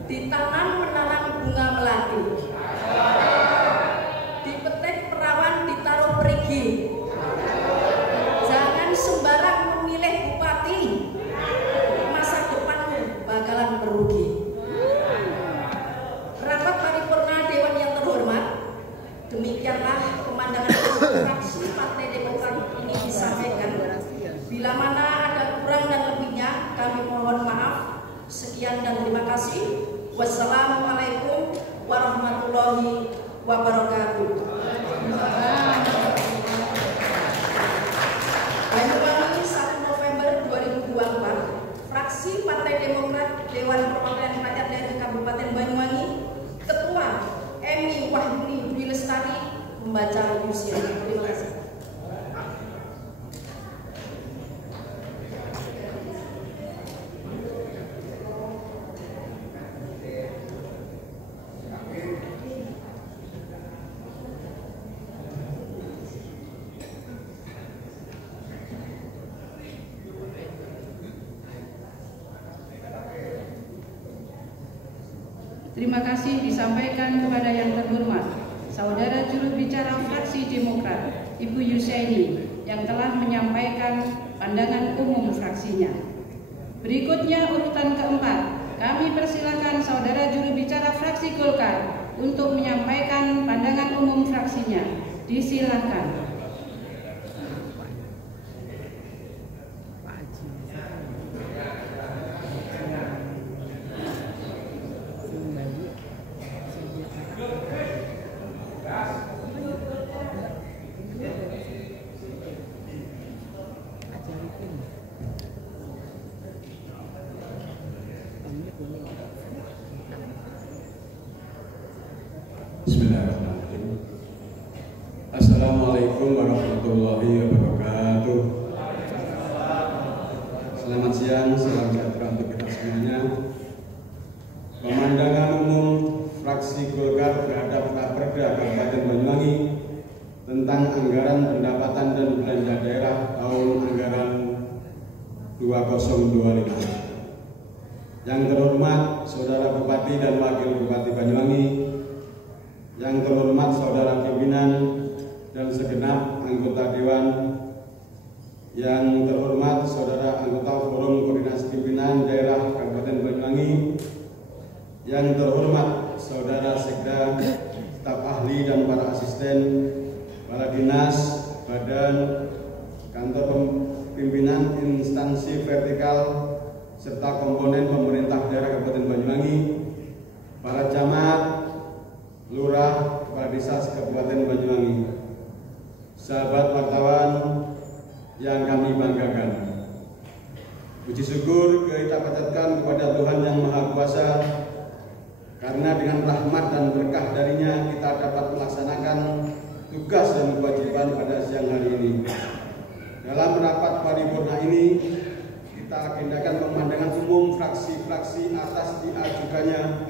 Ditanam menanam bunga melati, dipetik perawan ditaruh perigi, jangan sembarang memilih bupati, masa depanmu bakalan merugi. Rapat paripurna Dewan yang terhormat, demikianlah pemandangan fraksi Partai Demokrat ini disampaikan. Bila mana ada kurang dan lebihnya, kami mohon maaf. Sekian dan terima kasih. Wassalamualaikum warahmatullahi wabarakatuh. Banyuwangi 1 November 2024, fraksi Partai Demokrat Dewan Perwakilan Rakyat Daerah Kabupaten Banyuwangi, Ketua Emi Wahyuni Dwi Lestari membaca usia. Terima kasih. Terima kasih disampaikan kepada yang terhormat Saudara juru bicara fraksi Demokrat, Ibu Yusaini, yang telah menyampaikan pandangan umum fraksinya. Berikutnya urutan keempat, kami persilakan Saudara juru bicara fraksi Golkar untuk menyampaikan pandangan umum fraksinya. Disilakan. Bismillahirrahmanirrahim. Assalamualaikum warahmatullahi wabarakatuh. Selamat siang, salam sejahtera untuk kita semuanya. Pemandangan umum fraksi Golkar terhadap Raperda Kabupaten Banyuwangi tentang anggaran pendapatan dan belanja daerah tahun anggaran 2025. Yang terhormat Saudara Bupati dan Wakil Bupati Banyuwangi, yang terhormat Saudara pimpinan dan segenap anggota Dewan, yang terhormat Saudara anggota Forum Koordinasi Pimpinan Daerah Kabupaten Banyuwangi, yang terhormat Saudara Sekda, staf ahli dan para asisten, para dinas, badan, kantor pimpinan instansi vertikal, serta komponen pemerintah daerah Kabupaten Banyuwangi, para camat, lurah, kepala desa Kabupaten Banyuwangi, sahabat wartawan yang kami banggakan. Puji syukur kita panjatkan kepada Tuhan Yang Maha Kuasa, karena dengan rahmat dan berkah darinya kita dapat melaksanakan tugas dan kewajiban pada siang hari ini. Dalam rapat paripurna ini kita agendakan pemandangan umum fraksi-fraksi atas diajukannya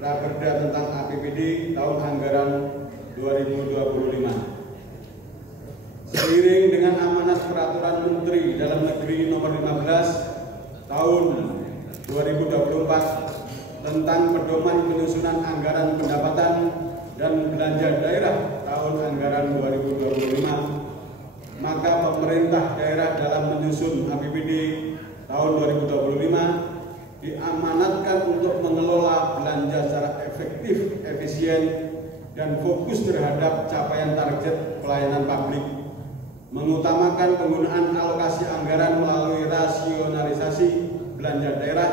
Raperda tentang APBD tahun anggaran 2025. Seiring dengan amanat Peraturan Menteri Dalam Negeri Nomor 15 Tahun 2024 tentang pedoman penyusunan anggaran pendapatan dan belanja daerah tahun anggaran 2025, maka pemerintah daerah dalam menyusun APBD tahun 2025 diamanatkan untuk mengelola belanja secara efektif, efisien, dan fokus terhadap capaian target pelayanan publik, mengutamakan penggunaan alokasi anggaran melalui rasionalisasi belanja daerah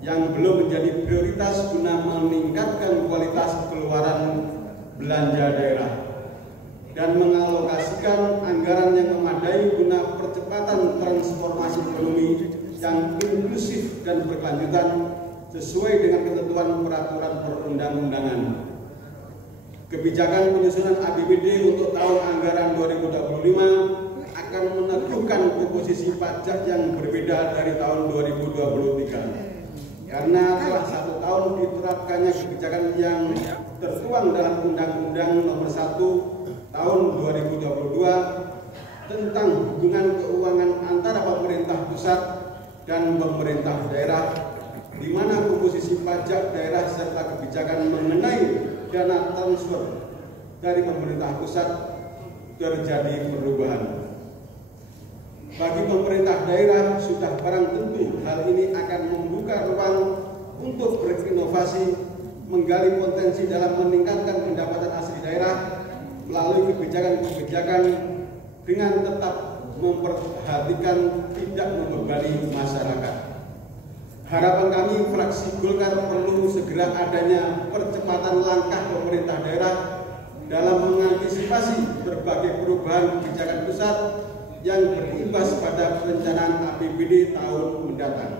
yang belum menjadi prioritas guna meningkatkan kualitas pengeluaran belanja daerah, dan mengalokasikan anggaran yang memadai guna percepatan transformasi ekonomi yang inklusif dan berkelanjutan sesuai dengan ketentuan peraturan perundang-undangan. Kebijakan penyusunan APBD untuk tahun anggaran 2025 akan meneguhkan komposisi pajak yang berbeda dari tahun 2023, karena telah 1 tahun diterapkannya kebijakan yang tertuang dalam Undang-Undang Nomor 1 Tahun 2022 tentang hubungan keuangan antara pemerintah pusat dan pemerintah daerah, di mana komposisi pajak daerah serta kebijakan mengenai dana transfer dari pemerintah pusat terjadi perubahan. Bagi pemerintah daerah sudah barang tentu hal ini akan membuka ruang untuk berinovasi, menggali potensi dalam meningkatkan pendapatan asli daerah melalui kebijakan-kebijakan dengan tetap memperhatikan tidak membebani masyarakat. Harapan kami fraksi Golkar perlu segera adanya percepatan langkah pemerintah daerah dalam mengantisipasi berbagai perubahan kebijakan pusat yang berimbas pada perencanaan APBD tahun mendatang.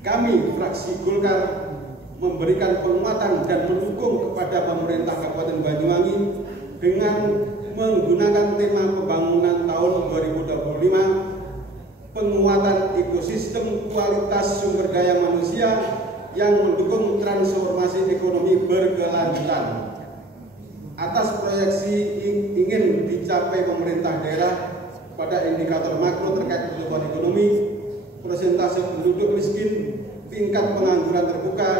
Kami fraksi Golkar memberikan penguatan dan mendukung kepada pemerintah Kabupaten Banyuwangi dengan menggunakan tema pembangunan tahun 2025, penguatan ekosistem kualitas sumber daya manusia yang mendukung transformasi ekonomi berkelanjutan. Atas proyeksi ingin dicapai pemerintah daerah pada indikator makro terkait pertumbuhan ekonomi, persentase penduduk miskin, tingkat pengangguran terbuka,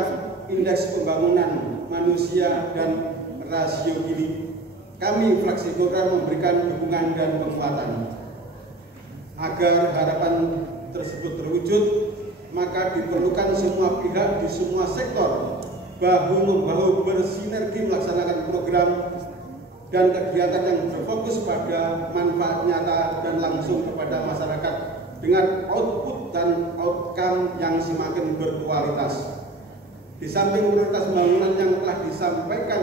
indeks pembangunan manusia dan rasio Gini, kami fraksi Golkar memberikan dukungan dan penguatan. Agar harapan tersebut terwujud, maka diperlukan semua pihak di semua sektor bahu-membahu bersinergi melaksanakan program dan kegiatan yang berfokus pada manfaat nyata dan langsung kepada masyarakat dengan output dan outcome yang semakin berkualitas. Di samping prioritas pembangunan yang telah disampaikan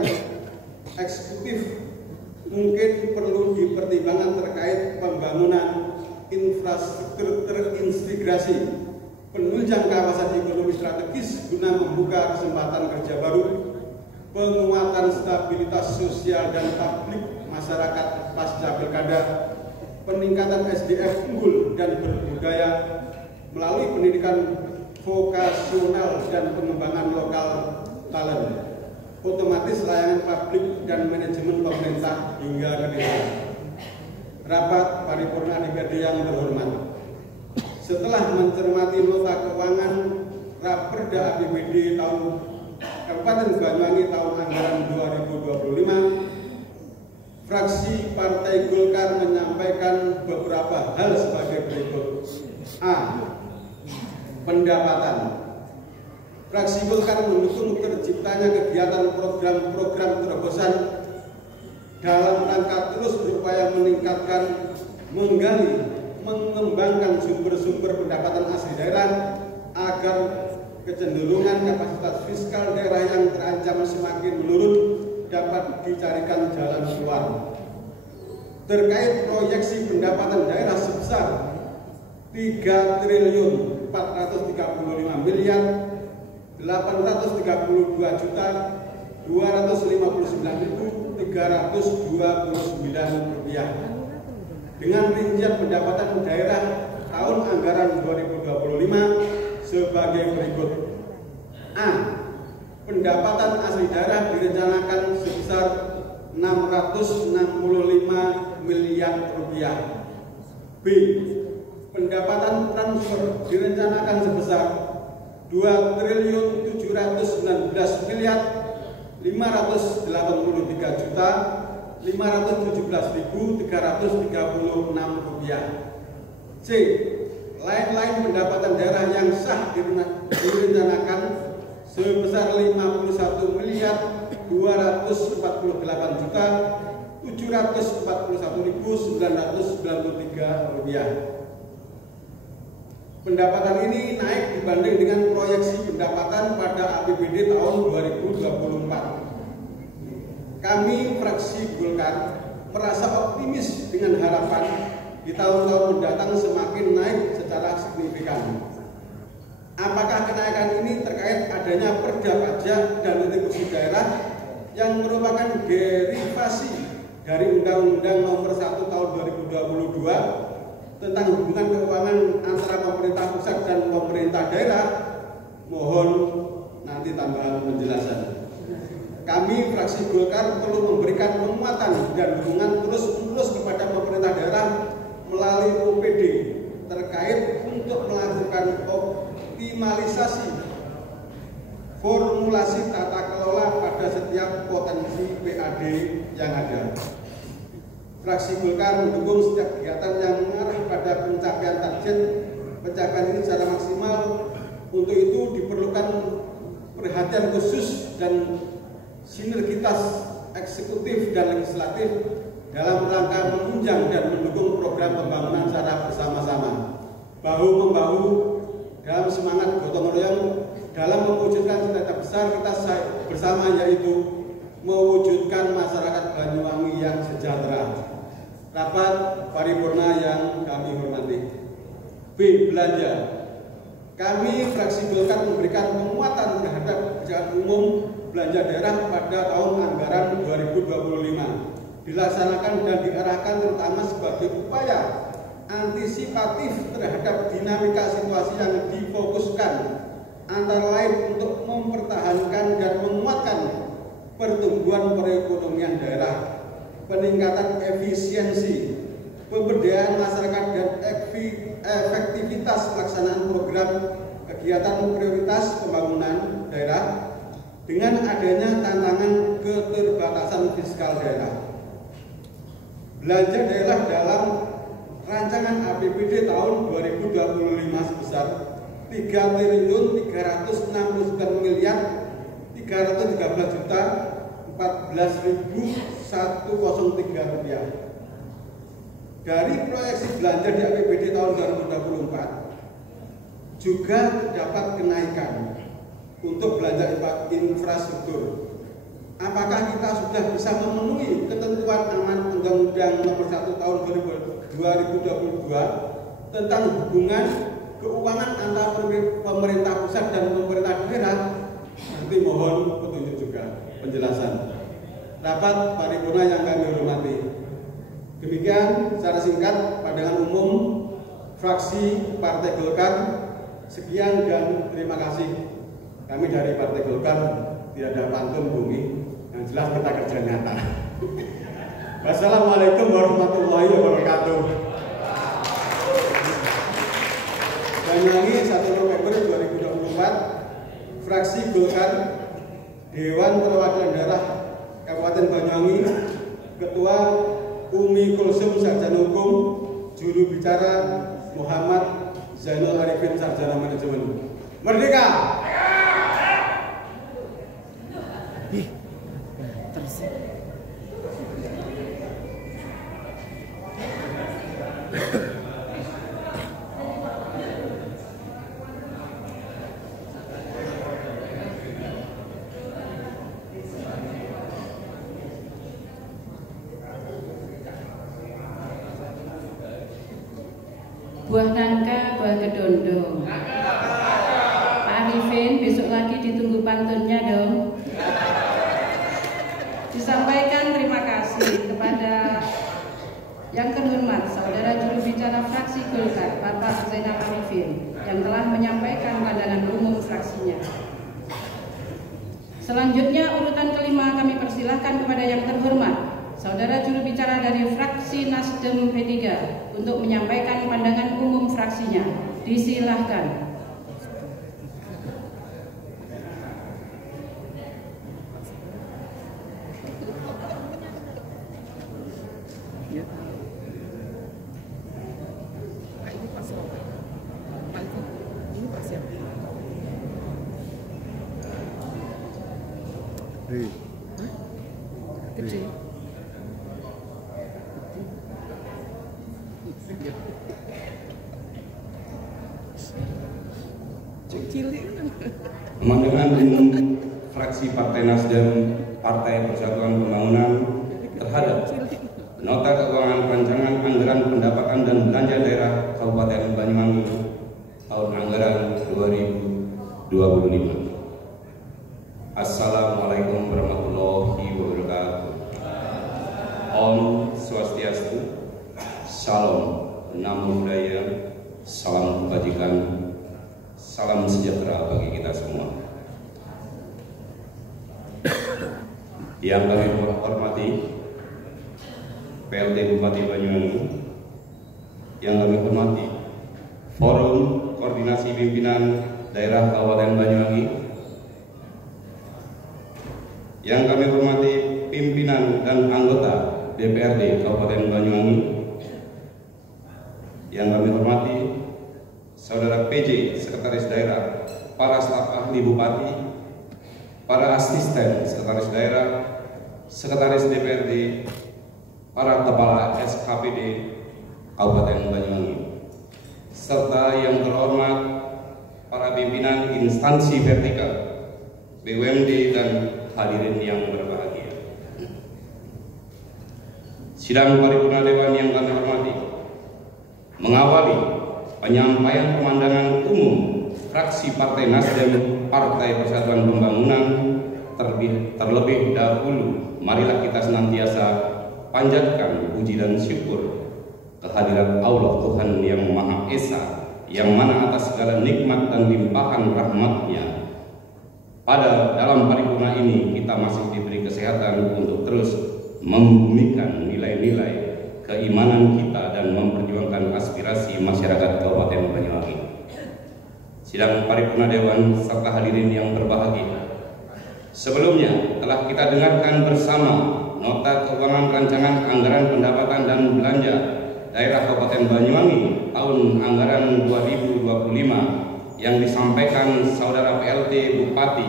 eksekutif, mungkin perlu dipertimbangkan terkait pembangunan infrastruktur terintegrasi, penunjang kawasan ekonomi strategis guna membuka kesempatan kerja baru, penguatan stabilitas sosial dan publik masyarakat pasca pilkada, peningkatan SDM unggul dan berbudaya melalui pendidikan vokasional dan pengembangan lokal talent, otomatis layanan publik dan manajemen pemerintah hingga ke desa. Rapat paripurna DPRD yang terhormat, setelah mencermati nota keuangan Raperda APBD tahun Kabupaten Banyuwangi tahun anggaran 2025, fraksi Partai Golkar menyampaikan beberapa hal sebagai berikut. A. Pendapatan. Fraksi Golkar mendukung terciptanya kegiatan program-program terobosan dalam rangka terus berupaya meningkatkan, menggali, mengembangkan sumber-sumber pendapatan asli daerah agar kecenderungan kapasitas fiskal daerah yang terancam semakin menurun dapat dicarikan jalan keluar. Terkait proyeksi pendapatan daerah sebesar 3.435.832.329 rupiah dengan rincian pendapatan daerah tahun anggaran 2025 sebagai berikut. A. Pendapatan asli daerah direncanakan sebesar 665 miliar rupiah. B. Pendapatan transfer direncanakan sebesar 2.719.583.517.336 rupiah. C. Lain-lain pendapatan daerah yang sah direncanakan sebesar 51.241.741.993 rupiah. Pendapatan ini naik dibanding dengan proyeksi pendapatan pada APBD tahun 2024. Kami fraksi Golkar merasa optimis dengan harapan di tahun-tahun mendatang semakin naik secara signifikan. Apakah kenaikan ini terkait adanya perda pajak dan retribusi daerah yang merupakan derivasi dari Undang-Undang Nomor 1 Tahun 2022 tentang hubungan keuangan antara pemerintah pusat dan pemerintah daerah? Mohon nanti tambahan penjelasan. Kami fraksi Golkar perlu memberikan penguatan dan dukungan terus-menerus kepada pemerintah daerah melalui OPD terkait untuk melakukan optimalisasi formulasi tata kelola pada setiap potensi PAD yang ada. Fraksi Golkar mendukung setiap kegiatan yang mengarah pada pencapaian target pencapaian ini secara maksimal. Untuk itu diperlukan perhatian khusus dan sinergitas eksekutif dan legislatif dalam rangka menunjang dan mendukung program pembangunan secara bersama-sama, bahu-membahu dalam semangat gotong royong dalam mewujudkan cita-cita besar kita bersama, yaitu mewujudkan masyarakat Banyuwangi yang sejahtera. Rapat paripurna yang kami hormati. B. Belanja. Kami fraksi Golkar memberikan penguatan terhadap kebijakan umum belanja daerah pada tahun anggaran 2025 dilaksanakan dan diarahkan terutama sebagai upaya antisipatif terhadap dinamika situasi yang difokuskan, antara lain untuk mempertahankan dan menguatkan pertumbuhan perekonomian daerah, peningkatan efisiensi, pemberdayaan masyarakat dan efektivitas pelaksanaan program kegiatan prioritas pembangunan daerah, dengan adanya tantangan keterbatasan fiskal daerah. Belanja daerah dalam rancangan APBD tahun 2025 sebesar 3.369.313.14.103 rupiah. Dari proyeksi belanja di APBD tahun 2024 juga terdapat kenaikan untuk belanja infrastruktur. Apakah kita sudah bisa memenuhi ketentuan amanat Undang-Undang Nomor 1 Tahun 2022 tentang hubungan keuangan antara pemerintah pusat dan pemerintah daerah? Nanti mohon petunjuk juga penjelasan. Rapat paripurna yang kami hormati. Demikian secara singkat pandangan umum fraksi Partai Golkar. Sekian dan terima kasih. Kami dari Partai Golkar tidak ada pantun bumi, yang jelas kita kerja nyata. Wassalamualaikum warahmatullahi wabarakatuh. Banyuwangi 1 November 2024, fraksi Golkar, Dewan Perwakilan Daerah Kabupaten Banyuwangi, Ketua Umi Kulsum Sarjana Hukum, Juru Bicara Muhammad Zainul Arifin Sarjana Manajemen. Merdeka! Buah nangka, buah kedondong. Pak Arifin, besok lagi ditunggu pantunnya dong. Disampaikan terima kasih kepada yang terhormat Saudara Juru Bicara Fraksi Golkar, Bapak Zainal Arifin, yang telah menyampaikan pandangan umum fraksinya. Selanjutnya urutan kelima kami persilahkan kepada yang terhormat Saudara Juru Bicara dari fraksi Nasdem P3 untuk menyampaikan pandangan umum fraksinya. Disilahkan. Kecil. Pandangan umum fraksi Partai Nasdem Partai Persatuan Pembangunan terhadap Nota Keuangan Rancangan Anggaran Pendapatan dan Belanja Daerah Kabupaten Banyuwangi tahun anggaran 2025. Assalamualaikum warahmatullahi wabarakatuh. Om Swastiastu, Salam, Namo Buddhaya, Salam Kebajikan, salam sejahtera bagi kita semua. Yang kami hormati PLT Bupati Banyuwangi, yang kami hormati Forum Koordinasi Pimpinan Daerah Kabupaten Banyuwangi, yang kami hormati pimpinan dan anggota DPRD Kabupaten Banyuwangi, yang kami hormati Saudara PJ Sekretaris Daerah, para staf ahli Bupati, para asisten Sekretaris Daerah, Sekretaris DPRD, para kepala SKPD Kabupaten Banyuwangi, serta yang terhormat para pimpinan instansi vertikal, BUMD dan hadirin yang berbahagia. Sidang paripurna Dewan yang kami hormati, mengawali penyampaian pemandangan umum fraksi Partai Nasdem Partai Persatuan Pembangunan, terlebih dahulu marilah kita senantiasa panjatkan puji dan syukur kehadirat Allah Tuhan yang Maha Esa, yang mana atas segala nikmat dan limpahan rahmat-Nya pada dalam paripurna ini kita masih diberi kesehatan untuk terus membumikan nilai-nilai keimanan kita dan memperjuangkan aspirasi masyarakat Kabupaten Banyuwangi. Sidang paripurna Dewan serta hadirin yang berbahagia, Sebelumnya telah kita dengarkan bersama nota keuangan rancangan anggaran pendapatan dan belanja daerah Kabupaten Banyuwangi tahun anggaran 2025 yang disampaikan Saudara PLT Bupati.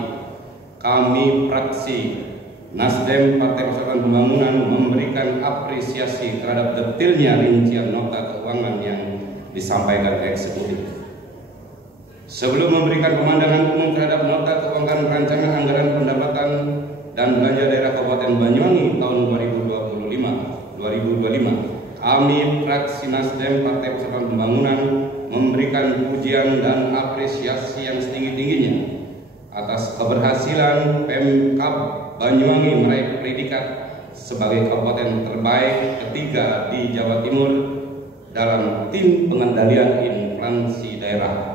Kami fraksi Nasdem Partai Persatuan Pembangunan memberikan apresiasi terhadap detailnya rincian nota keuangan yang disampaikan eksekutif. Sebelum memberikan pemandangan umum terhadap nota keuangan rancangan anggaran pendapatan dan belanja daerah Kabupaten Banyuwangi tahun 2025, kami fraksi Nasdem Partai Persatuan Pembangunan memberikan pujian dan apresiasi yang setinggi-tingginya atas keberhasilan Pemkab Banyuwangi meraih predikat sebagai kabupaten terbaik ketiga di Jawa Timur dalam tim pengendalian inflasi daerah.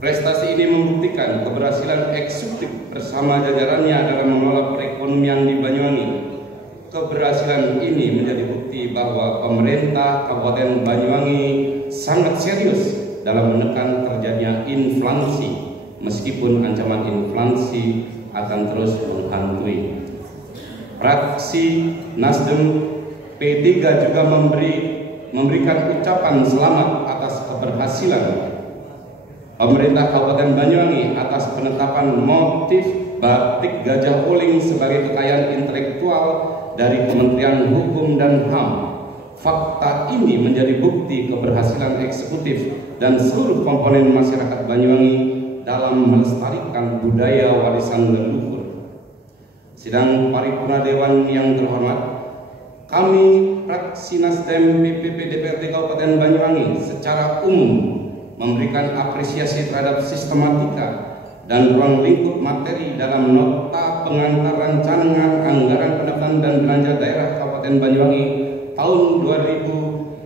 Prestasi ini membuktikan keberhasilan eksekutif bersama jajarannya dalam mengelola perekonomian di Banyuwangi. Keberhasilan ini menjadi bukti bahwa pemerintah Kabupaten Banyuwangi sangat serius dalam menekan terjadinya inflasi, meskipun ancaman inflasi akan terus menghantui. Fraksi Nasdem P3 juga memberikan ucapan selamat atas keberhasilan pemerintah Kabupaten Banyuwangi atas penetapan motif batik Gajah Uling sebagai kekayaan intelektual dari Kementerian Hukum dan HAM. Fakta ini menjadi bukti keberhasilan eksekutif dan seluruh komponen masyarakat Banyuwangi dalam melestarikan budaya warisan leluhur. Sidang paripurna Dewan yang terhormat, kami fraksi Nasdem PPP DPRD Kabupaten Banyuwangi secara umum memberikan apresiasi terhadap sistematika dan ruang lingkup materi dalam nota pengantar rancangan anggaran pendapatan dan belanja daerah Kabupaten Banyuwangi tahun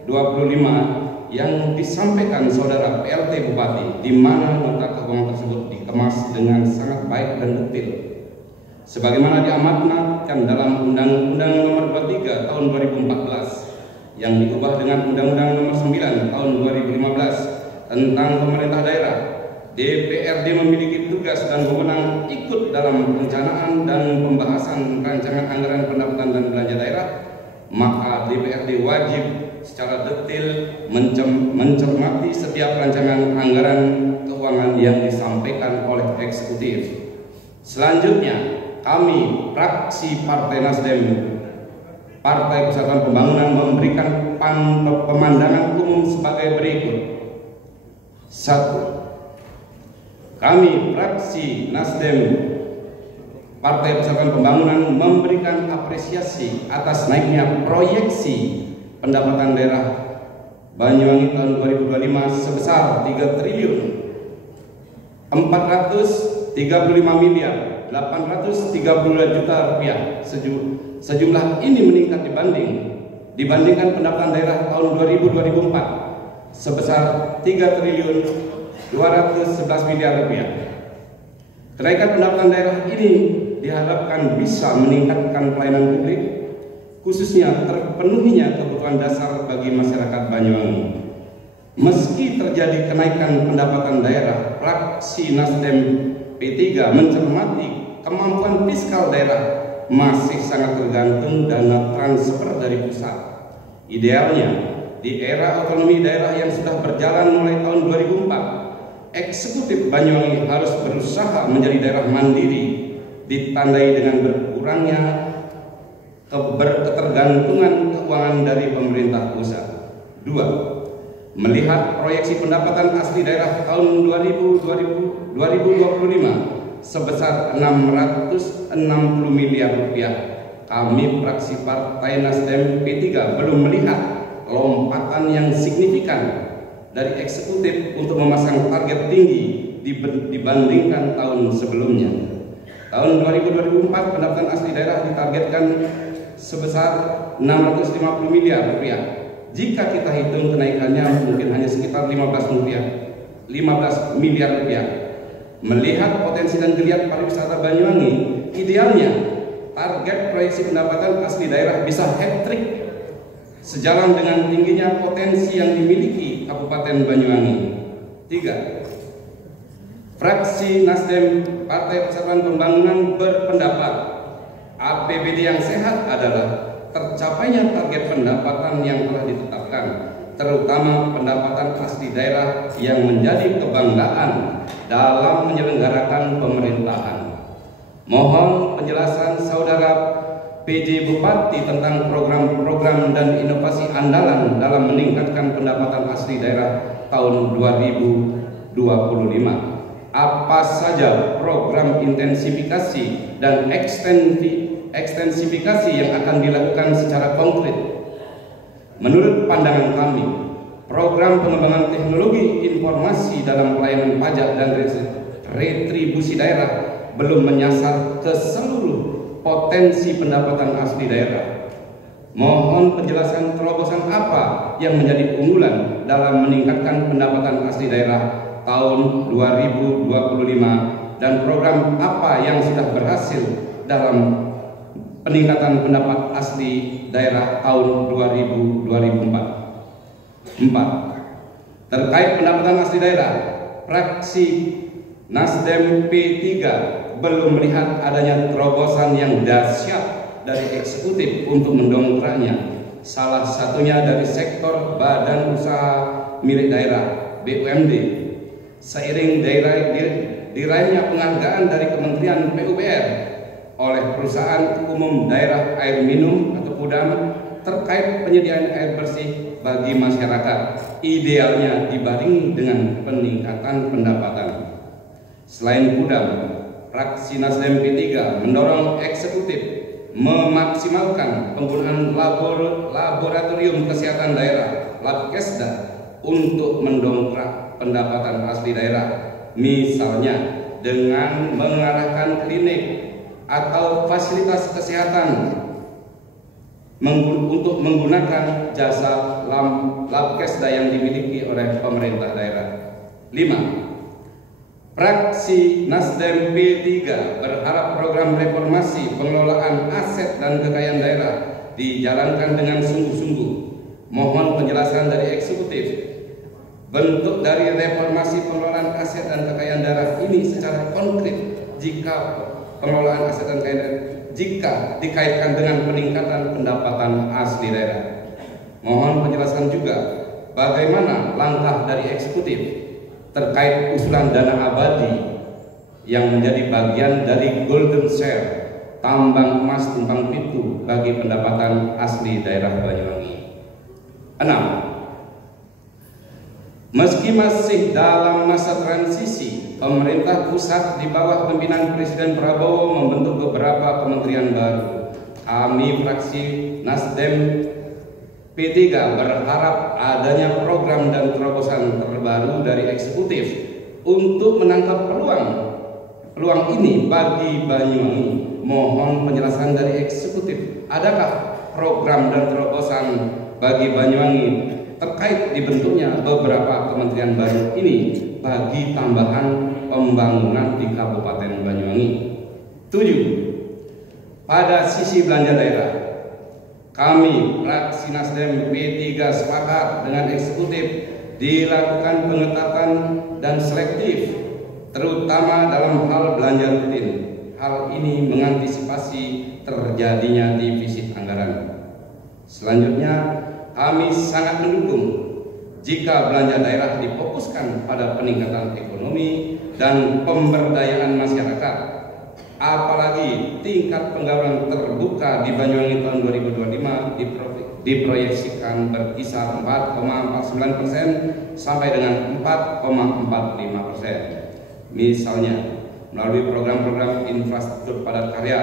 2025 yang disampaikan Saudara PLT Bupati, di mana nota keuangan tersebut dikemas dengan sangat baik dan detail. Sebagaimana diamanatkan dalam Undang-Undang Nomor 23 Tahun 2014 yang diubah dengan Undang-Undang Nomor 9 Tahun 2015 tentang pemerintah daerah, DPRD memiliki tugas dan wewenang ikut dalam perencanaan dan pembahasan rancangan anggaran pendapatan dan belanja daerah. Maka DPRD wajib secara detail mencermati setiap rancangan anggaran keuangan yang disampaikan oleh eksekutif. Selanjutnya, kami fraksi Partai Nasdem Partai Persatuan Pembangunan memberikan pemandangan umum sebagai berikut. 1. Kami fraksi Nasdem Partai Persatuan Pembangunan memberikan apresiasi atas naiknya proyeksi pendapatan daerah Banyuwangi tahun 2025 sebesar 3 triliun 435 miliar 832 juta rupiah. Sejumlah ini meningkat dibandingkan pendapatan daerah tahun 2024 sebesar 3 triliun 211 miliar rupiah. Kenaikan pendapatan daerah ini diharapkan bisa meningkatkan pelayanan publik, khususnya terpenuhinya kebutuhan dasar bagi masyarakat Banyuwangi. Meski terjadi kenaikan pendapatan daerah, fraksi Nasdem P3 mencermati kemampuan fiskal daerah masih sangat tergantung dana transfer dari pusat. Idealnya, di era otonomi daerah yang sudah berjalan mulai tahun 2004, eksekutif Banyuwangi harus berusaha menjadi daerah mandiri, ditandai dengan berkurangnya ketergantungan keuangan dari pemerintah pusat. 2. Melihat proyeksi pendapatan asli daerah tahun 2025 sebesar 660 miliar rupiah, kami fraksi Partai Nasdem P3 belum melihat lompatan yang signifikan dari eksekutif untuk memasang target tinggi dibandingkan tahun sebelumnya. Tahun 2024 pendapatan asli daerah ditargetkan sebesar 650 miliar rupiah. Jika kita hitung kenaikannya mungkin hanya sekitar 15 miliar rupiah. Melihat potensi dan geliat pariwisata Banyuwangi, idealnya target proyeksi pendapatan asli daerah bisa hat-trick sejalan dengan tingginya potensi yang dimiliki Kabupaten Banyuwangi. 3. Fraksi Nasdem Partai Persatuan Pembangunan berpendapat APBD yang sehat adalah tercapainya target pendapatan yang telah ditetapkan, terutama pendapatan asli daerah yang menjadi kebanggaan dalam menyelenggarakan pemerintahan. Mohon penjelasan Saudara PJ Bupati tentang program-program dan inovasi andalan dalam meningkatkan pendapatan asli daerah tahun 2025. Apa saja program intensifikasi dan ekstensifikasi yang akan dilakukan secara konkret? Menurut pandangan kami, program pengembangan teknologi informasi dalam pelayanan pajak dan retribusi daerah belum menyasar ke seluruh potensi pendapatan asli daerah. Mohon penjelasan terobosan apa yang menjadi unggulan dalam meningkatkan pendapatan asli daerah tahun 2025 dan program apa yang sudah berhasil dalam peningkatan pendapat asli daerah tahun 2024. 4. Terkait pendapatan asli daerah, fraksi Nasdem P3 belum melihat adanya terobosan yang dahsyat dari eksekutif untuk mendongkraknya. Salah satunya dari sektor badan usaha milik daerah (BUMD). Seiring diraihnya penghargaan dari Kementerian PUPR oleh Perusahaan Umum Daerah Air Minum atau PUDAM terkait penyediaan air bersih bagi masyarakat, idealnya dibarengi dengan peningkatan pendapatan. Selain PUDAM, fraksi Nasdem P3 mendorong eksekutif memaksimalkan penggunaan laboratorium kesehatan daerah (Labkesda) untuk mendongkrak pendapatan asli daerah, misalnya dengan mengarahkan klinik atau fasilitas kesehatan untuk menggunakan jasa Labkesda yang dimiliki oleh pemerintah daerah. 5. Fraksi Nasdem P3 berharap program reformasi pengelolaan aset dan kekayaan daerah dijalankan dengan sungguh-sungguh. Mohon penjelasan dari eksekutif bentuk dari reformasi pengelolaan aset dan kekayaan daerah ini secara konkret jika pengelolaan aset dan kekayaan daerah jika dikaitkan dengan peningkatan pendapatan asli daerah. Mohon penjelasan juga bagaimana langkah dari eksekutif terkait usulan dana abadi yang menjadi bagian dari golden share tambang emas tumpang pitu bagi pendapatan asli daerah Banyuwangi. 6. Meski masih dalam masa transisi, pemerintah pusat di bawah pimpinan Presiden Prabowo membentuk beberapa kementerian baru. Kami fraksi Nasdem P3 berharap adanya program dan terobosan terbaru dari eksekutif untuk menangkap peluang ini bagi Banyuwangi. Mohon penjelasan dari eksekutif. Adakah program dan terobosan bagi Banyuwangi terkait dibentuknya beberapa kementerian baru ini bagi tambahan pembangunan di Kabupaten Banyuwangi? 7. Pada sisi belanja daerah, kami fraksi Nasdem P3 sepakat dengan eksekutif dilakukan pengetatan dan selektif, terutama dalam hal belanja rutin. Hal ini mengantisipasi terjadinya defisit anggaran. Selanjutnya, kami sangat mendukung jika belanja daerah difokuskan pada peningkatan ekonomi dan pemberdayaan masyarakat. Apalagi tingkat penggaulan terbuka di Banyuwangi tahun 2025 diproyeksikan berkisar 4,49% sampai dengan 4,45%. Misalnya melalui program-program infrastruktur padat karya,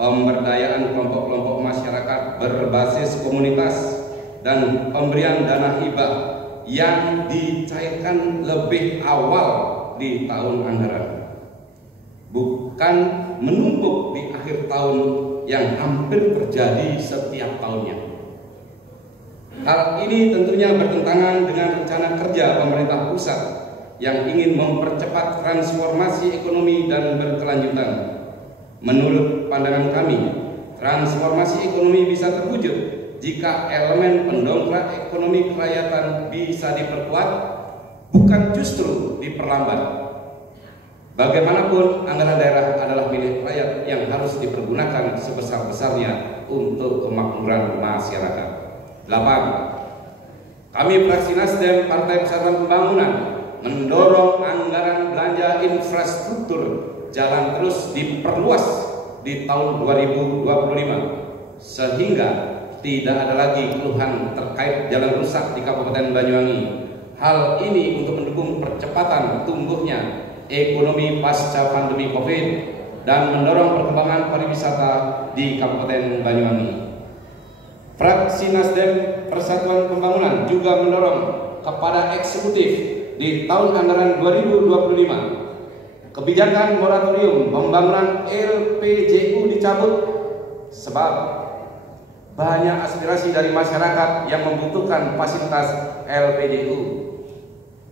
pemberdayaan kelompok-kelompok masyarakat berbasis komunitas, dan pemberian dana hibah yang dicairkan lebih awal di tahun anggaran, bukan menumpuk di akhir tahun yang hampir terjadi setiap tahunnya. Hal ini tentunya bertentangan dengan rencana kerja pemerintah pusat yang ingin mempercepat transformasi ekonomi dan berkelanjutan. Menurut pandangan kami, transformasi ekonomi bisa terwujud jika elemen pendongkrak ekonomi kerakyatan bisa diperkuat, bukan justru diperlambat. Bagaimanapun anggaran daerah adalah milik rakyat yang harus dipergunakan sebesar-besarnya untuk kemakmuran masyarakat. 8. Kami fraksi Nasdem Partai Persatuan Pembangunan mendorong anggaran belanja infrastruktur jalan terus diperluas di tahun 2025 sehingga tidak ada lagi keluhan terkait jalan rusak di Kabupaten Banyuwangi. Hal ini untuk mendukung percepatan tumbuhnya ekonomi pasca pandemi Covid dan mendorong perkembangan pariwisata di Kabupaten Banyuwangi. Fraksi Nasdem Persatuan Pembangunan juga mendorong kepada eksekutif di tahun anggaran 2025 kebijakan moratorium pembangunan LPJU dicabut sebab banyak aspirasi dari masyarakat yang membutuhkan fasilitas LPJU.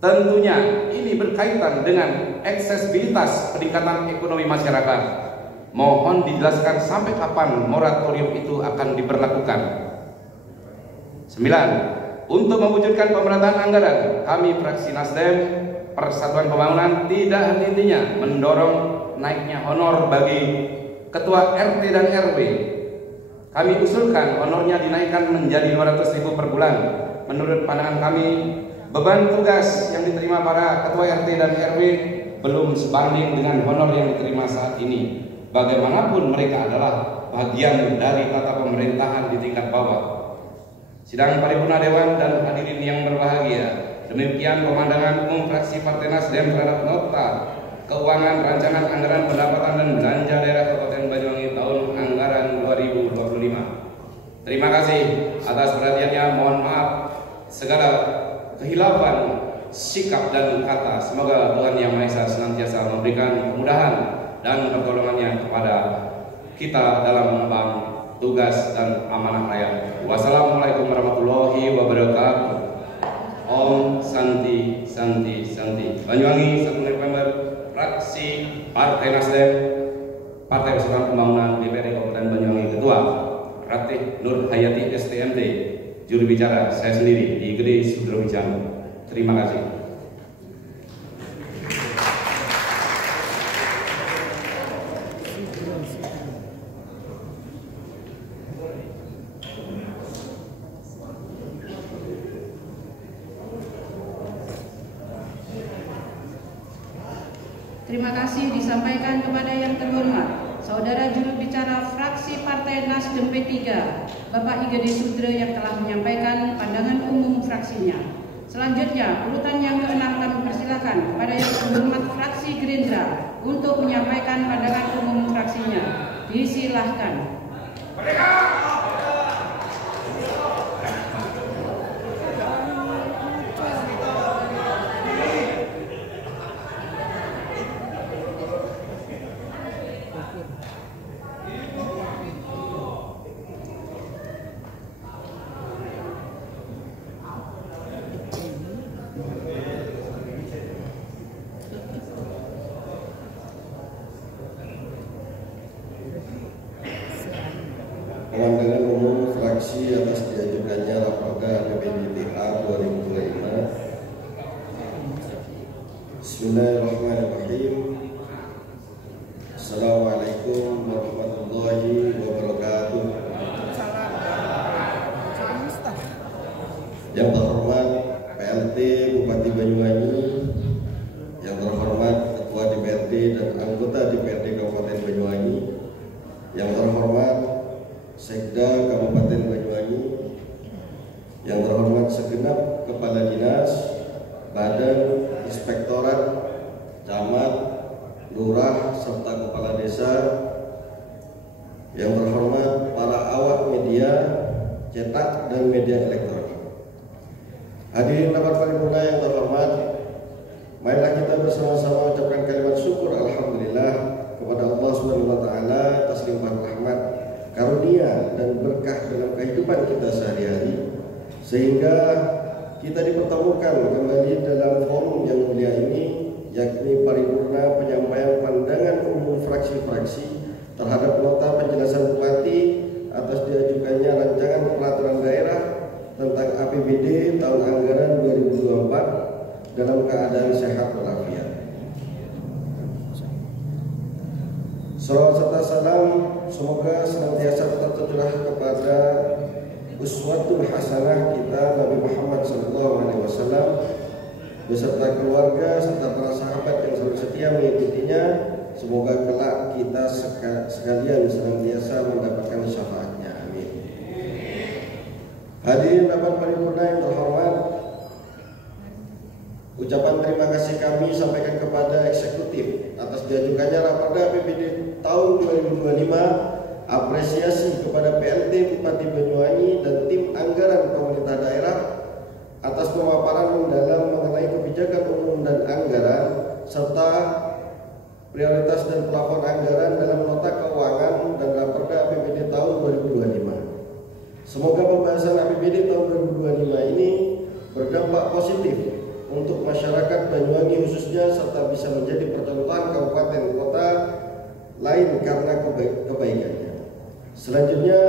Tentunya ini berkaitan dengan aksesibilitas peningkatan ekonomi masyarakat. Mohon dijelaskan sampai kapan moratorium itu akan diberlakukan. 9. Untuk mewujudkan pemerataan anggaran, kami fraksi Nasdem Persatuan Pembangunan tidak henti-hentinya mendorong naiknya honor bagi ketua RT dan RW. Kami usulkan honornya dinaikkan menjadi 200.000 per bulan. Menurut pandangan kami, beban tugas yang diterima para ketua RT dan RW belum sebanding dengan honor yang diterima saat ini. Bagaimanapun mereka adalah bagian dari tata pemerintahan di tingkat bawah. Sidang paripurna Dewan dan hadirin yang berbahagia, demikian pemandangan umum fraksi Partai Nasdem terhadap nota keuangan rancangan anggaran pendapatan dan belanja daerah Kabupaten Banyuwangi tahun anggaran 2025. Terima kasih atas perhatiannya. Mohon maaf segala kehilafan sikap dan kata. Semoga Tuhan Yang Maha Esa senantiasa memberikan kemudahan dan pertolongannya kepada kita dalam mengemban tugas dan amanah rakyat. Wassalamualaikum warahmatullahi wabarakatuh. Om Santi Santi Santi. Banyuwangi 1 November, fraksi Partai Nasdem Partai Persatuan Pembangunan DPRD Kabupaten Banyuwangi. Ketua Ratih Nur Hayati STMT. Juru bicara saya sendiri di Gede Sudrowijaya. Terima kasih. Terima kasih disampaikan kepada yang terhormat Saudara Juru Bicara Fraksi Partai Nasdem P3, Bapak Igede Sudro yang telah menyampaikan pandangan umum fraksinya. Selanjutnya, urutan yang ke-6 kami persilakan kepada yang terhormat Fraksi Gerindra untuk menyampaikan pandangan umum fraksinya. Disilahkan. Pandangan umum fraksi atas diajukannya Raperda APBDTA 2025. Bismillahirrahmanirrahim. Assalamualaikum warahmatullahi wabarakatuh. Yang terhormat PLT Bupati Banyuwangi, yang terhormat Ketua DPRD dan anggota DPRD Kabupaten Banyuwangi, yang terhormat Sekda Kabupaten Banyuwangi, yang terhormat segenap Kepala Dinas, Badan, Inspektorat, Camat, Lurah, serta Kepala Desa, yang terhormat para awak media, cetak dan media elektronik. Hadirin rapat paripurna yang terhormat, marilah kita bersama-sama ucapkan kalimat syukur alhamdulillah kepada Allah Subhanahu wa taala atas limpahan rahmat, karunia dan berkah dalam kehidupan kita sehari-hari, sehingga kita dipertemukan kembali dalam forum yang mulia ini, yakni paripurna penyampaian pandangan umum fraksi-fraksi terhadap nota penjelasan Bupati atas diajukannya rancangan peraturan daerah tentang APBD tahun anggaran 2024 dalam keadaan sehat walafiat. semoga senantiasa tetap tercurah kepada uswatun hasanah kita Nabi Muhammad SAW beserta keluarga serta para sahabat yang selalu setia mengikutinya. Semoga kelak kita sekalian senantiasa mendapatkan syafaatnya. Amin. Hadirin rapat paripurna yang terhormat, ucapan terima kasih kami sampaikan kepada eksekutif atas diajukannya Raperda APBD tahun 2025, apresiasi kepada PLT Bupati Banyuwangi dan tim anggaran pemerintah daerah atas pemaparan mendalam mengenai kebijakan umum dan anggaran serta prioritas dan plafon anggaran dalam nota keuangan dan Raperda APBD tahun 2025. Semoga pembahasan APBD tahun 2025 ini berdampak positif untuk masyarakat Banyuwangi khususnya serta bisa menjadi percontohan kabupaten kota lain karena kebaikannya. Selanjutnya,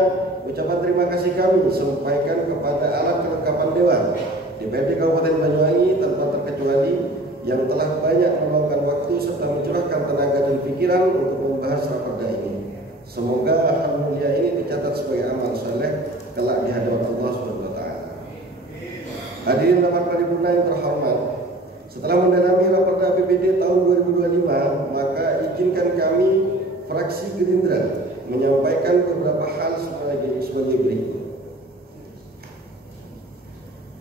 ucapan terima kasih kami sampaikan kepada alat kelengkapan dewan DPRD Kabupaten Banyuwangi tanpa terkecuali yang telah banyak meluangkan waktu serta mencurahkan tenaga dan pikiran untuk membahas raperda ini. Semoga hal mulia ini dicatat sebagai amal saleh kelak di hadapan Allah Subhanahu wa taala. Hadirin rapat paripurna yang terhormat, setelah mendalami Raperda APBD tahun 2025, maka izinkan kami fraksi Gerindra menyampaikan beberapa hal sebagai berikut.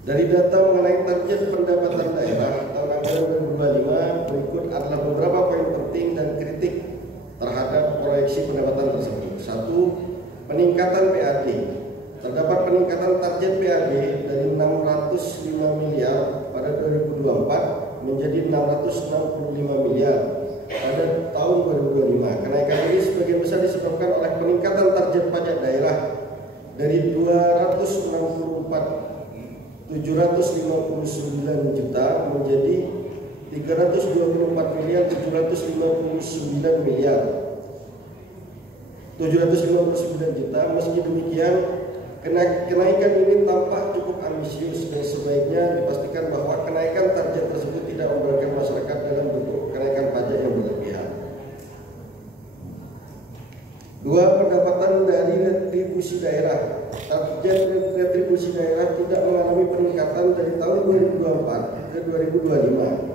Dari data mengenai target pendapatan daerah tahun anggaran 2025, berikut adalah beberapa poin penting dan kritik terhadap proyeksi pendapatan tersebut. 1. Peningkatan PAD. Terdapat peningkatan target PAD dari 605 miliar pada 2024 menjadi 665 miliar pada tahun 2025. Kenaikan ini sebagian besar disebabkan oleh peningkatan target pajak daerah dari 759 juta menjadi 324 miliar 759 miliar 759 juta. Meski demikian, kenaikan ini tampak cukup ambisius dan sebaiknya dipastikan bahwa kenaikan target tersebut tidak memberatkan masyarakat dalam bentuk kenaikan pajak yang berlebihan. 2. Pendapatan dari retribusi daerah. Target retribusi daerah tidak mengalami peningkatan dari tahun 2024 ke 2025.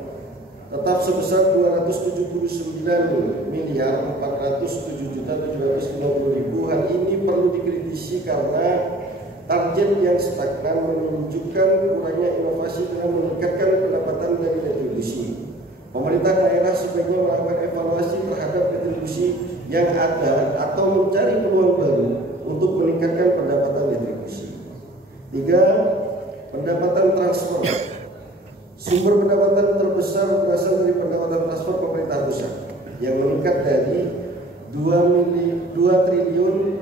Tetap sebesar 279 miliar 407 juta 750 ribu. Hal ini perlu dikritisi karena target yang stagnan menunjukkan kurangnya inovasi dalam meningkatkan pendapatan dari retribusi. Pemerintah daerah sebaiknya melakukan evaluasi terhadap retribusi yang ada atau mencari peluang baru untuk meningkatkan pendapatan retribusi. 3. Pendapatan transfer. Sumber pendapatan terbesar berasal dari pendapatan transfer pemerintah pusat yang meningkat dari 2 triliun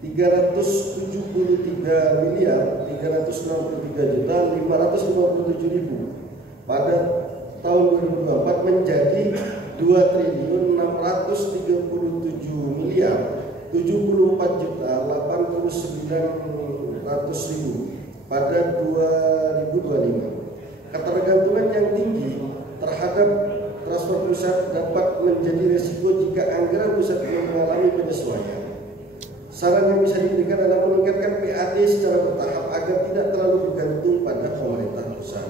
373 miliar 363 juta 557 ribu pada tahun 2024 menjadi 2 triliun 637 miliar 74 juta 89 ribu pada 2025. Ketergantungan yang tinggi terhadap transfer pusat dapat menjadi resiko jika anggaran pusat belum mengalami penyesuaian. Saran yang bisa diberikan adalah meningkatkan PAD secara bertahap agar tidak terlalu bergantung pada pemerintah pusat.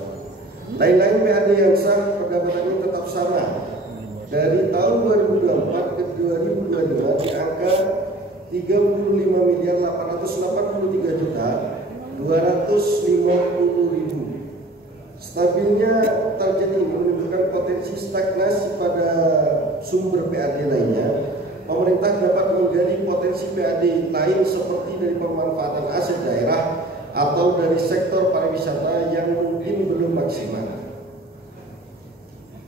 Lain-lain PAD yang sah pendapatan ini tetap sama dari tahun 2024 ke 2025 di angka 35 miliar 883 juta 250 ribu. Stabilnya target ini menunjukkan potensi stagnasi pada sumber PAD lainnya. Pemerintah dapat menggali potensi PAD lain seperti dari pemanfaatan aset daerah atau dari sektor pariwisata yang mungkin belum maksimal.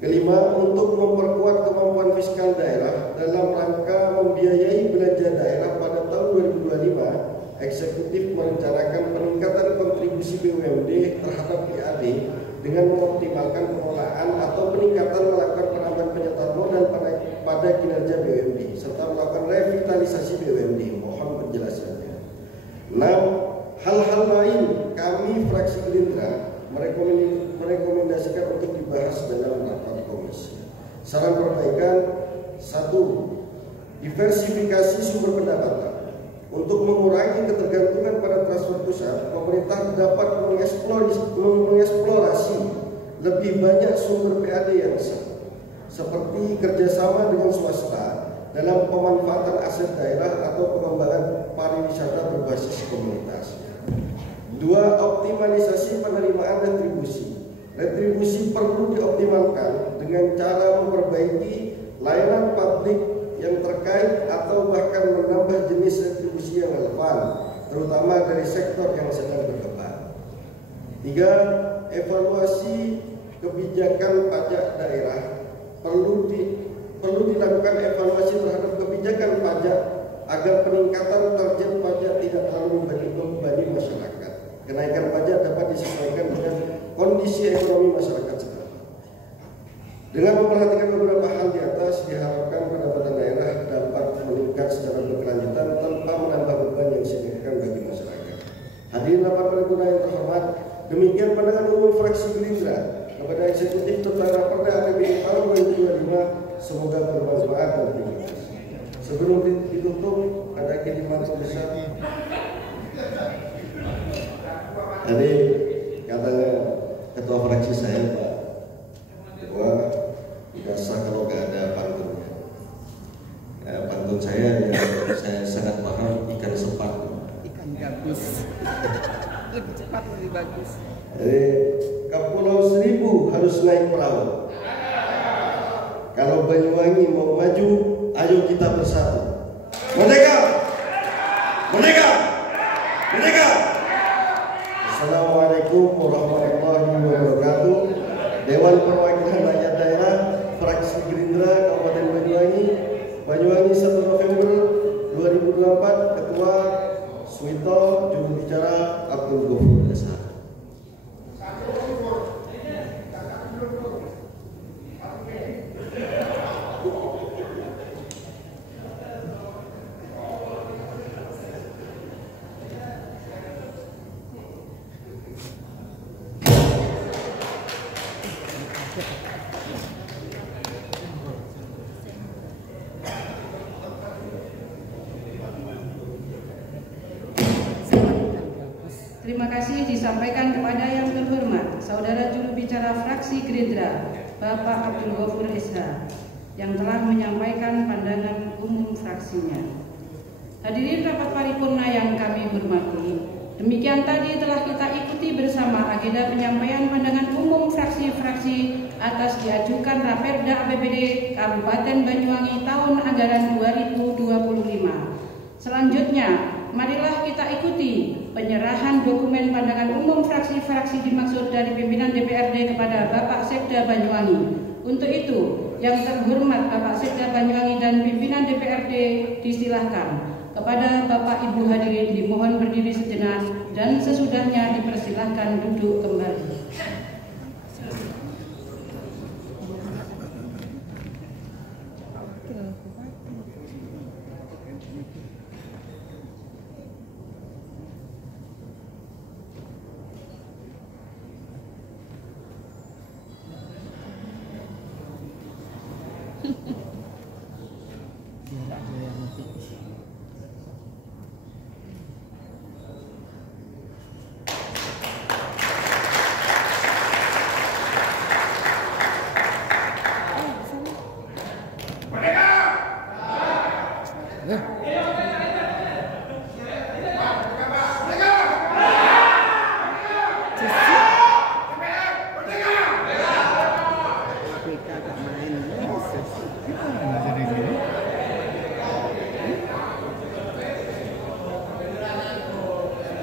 Kelima, untuk memperkuat kemampuan fiskal daerah dalam rangka membiayai belanja daerah pada tahun 2025, eksekutif merencanakan peningkatan kontribusi BUMD terhadap PAD dengan mengoptimalkan pengelolaan atau peningkatan melakukan penambahan penyetor modal pada kinerja BUMD serta melakukan revitalisasi BUMD. Mohon penjelasannya. 6. Hal-hal lain kami fraksi Gerindra merekomendasikan untuk dibahas dalam rapat komisi. Saran perbaikan: 1. diversifikasi sumber pendapatan. Untuk mengurangi ketergantungan pada transfer pusat, pemerintah dapat mengeksplorasi lebih banyak sumber PAD yang sah, seperti kerjasama dengan swasta dalam pemanfaatan aset daerah atau pengembangan pariwisata berbasis komunitas. 2. Optimalisasi penerimaan retribusi. Retribusi perlu dioptimalkan dengan cara memperbaiki layanan publik yang terkait atau bahkan menambah jenis retribusi yang relevan, terutama dari sektor yang sedang berkembang. 3. Evaluasi kebijakan pajak daerah. Perlu dilakukan evaluasi terhadap kebijakan pajak agar peningkatan target pajak tidak terlalu membebani masyarakat. Kenaikan pajak dapat disesuaikan dengan kondisi ekonomi masyarakat setempat. Dengan memperhatikan beberapa hal di atas, diharapkan pendapatan daerah dapat meningkat secara berkelanjutan tanpa menambah beban yang signifikan bagi masyarakat. Hadirin rapat paripurna yang terhormat, demikian pandangan umum fraksi Gerindra kepada eksekutif tentang Raperda APBD tahun 2025. Semoga bermanfaat dan terima kasih. Sebelum ditutup, ada kiriman sebesar. Tadi katanya ketua fraksi saya Pak bahwa tidak sah kalau nggak ada pantunnya. Pantun saya yang saya sangat paham, ikan sepat. Ikan gabus. Lebih cepat, lebih bagus. Jadi ke Pulau Seribu harus naik perahu. Kalau Banyuwangi mau maju, ayo kita bersatu. Merdeka! Merdeka! Merdeka! Assalamualaikum warahmatullahi wabarakatuh. Dewan Perwakilan Rakyat Daerah Fraksi Gerindra Kabupaten Banyuwangi 1 November 2024, Ketua Suwito, juru bicara Abdul Ghafur Esa. Terima kasih disampaikan kepada yang terhormat Saudara Juru Bicara Fraksi Gerindra Bapak Abdul Ghafur Esa yang telah menyampaikan pandangan umum fraksinya. Hadirin rapat paripurna yang kami hormati, demikian tadi telah kita ikuti bersama agenda penyampaian pandangan umum fraksi-fraksi atas diajukan Raperda APBD Kabupaten Banyuwangi tahun anggaran 2025. Selanjutnya, marilah kita ikuti penyerahan dokumen pandangan umum fraksi-fraksi dimaksud dari pimpinan DPRD kepada Bapak Sekda Banyuwangi. Untuk itu, yang terhormat Bapak Sekda Banyuwangi dan pimpinan DPRD disilahkan. Kepada Bapak Ibu hadirin dimohon berdiri sejenak dan sesudahnya dipersilahkan duduk kembali.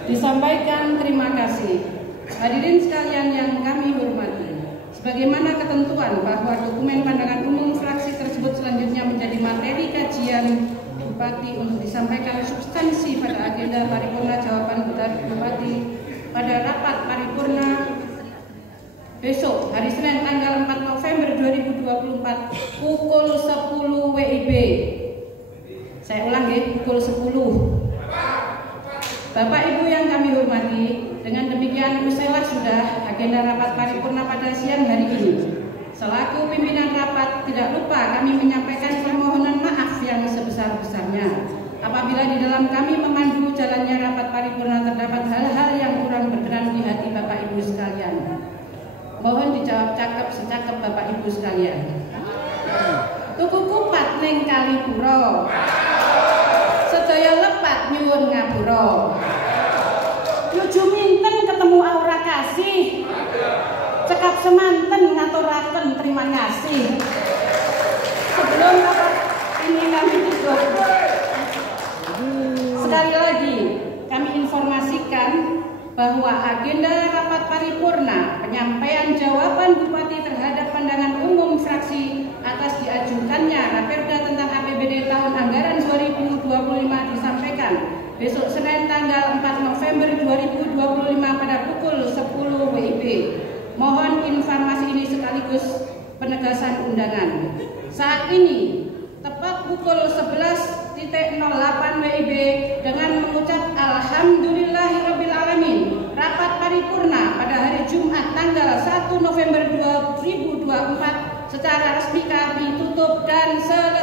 Disampaikan terima kasih. Hadirin sekalian yang kami hormati, sebagaimana ketentuan bahwa dokumen pandangan umum fraksi tersebut selanjutnya menjadi materi kajian Bupati untuk disampaikan substansi pada agenda paripurna jawaban dari Bupati pada rapat paripurna besok hari Senin tanggal 4 November 2024 pukul 10 WIB. Saya ulang ya, pukul 10. Bapak Ibu yang kami hormati, dengan demikian usailah sudah agenda rapat paripurna pada siang hari ini. Selaku pimpinan rapat, tidak lupa kami menyampaikan permohonan maaf yang sebesar-besarnya apabila di dalam kami memandu jalannya rapat paripurna terdapat hal-hal yang kurang berkenan di hati Bapak Ibu sekalian. Mohon dijawab cakep secakep Bapak Ibu sekalian. Tuku kupat ning Kalipuro, sedaya lepat nyuwun ngapura. Nuju minten ketemu aura kasih, cekap semanten ngaturaken terima kasih. Sebelum rapat ini kami tutup, sekali lagi kami informasikan bahwa agenda rapat paripurna penyampaian jawaban Bupati terhadap pandangan umum fraksi atas diajukannya Raperda tentang APBD tahun anggaran 2025 disampaikan besok Senin tanggal 4 November 2025 pada pukul 10 WIB. Mohon informasi ini sekaligus penegasan undangan. Saat ini tepat pukul 11.08 WIB dengan mengucap Alhamdulillahirrabbilalamin, rapat paripurna pada hari Jumat tanggal 1 November 2024 secara resmi kami tutup dan selesai.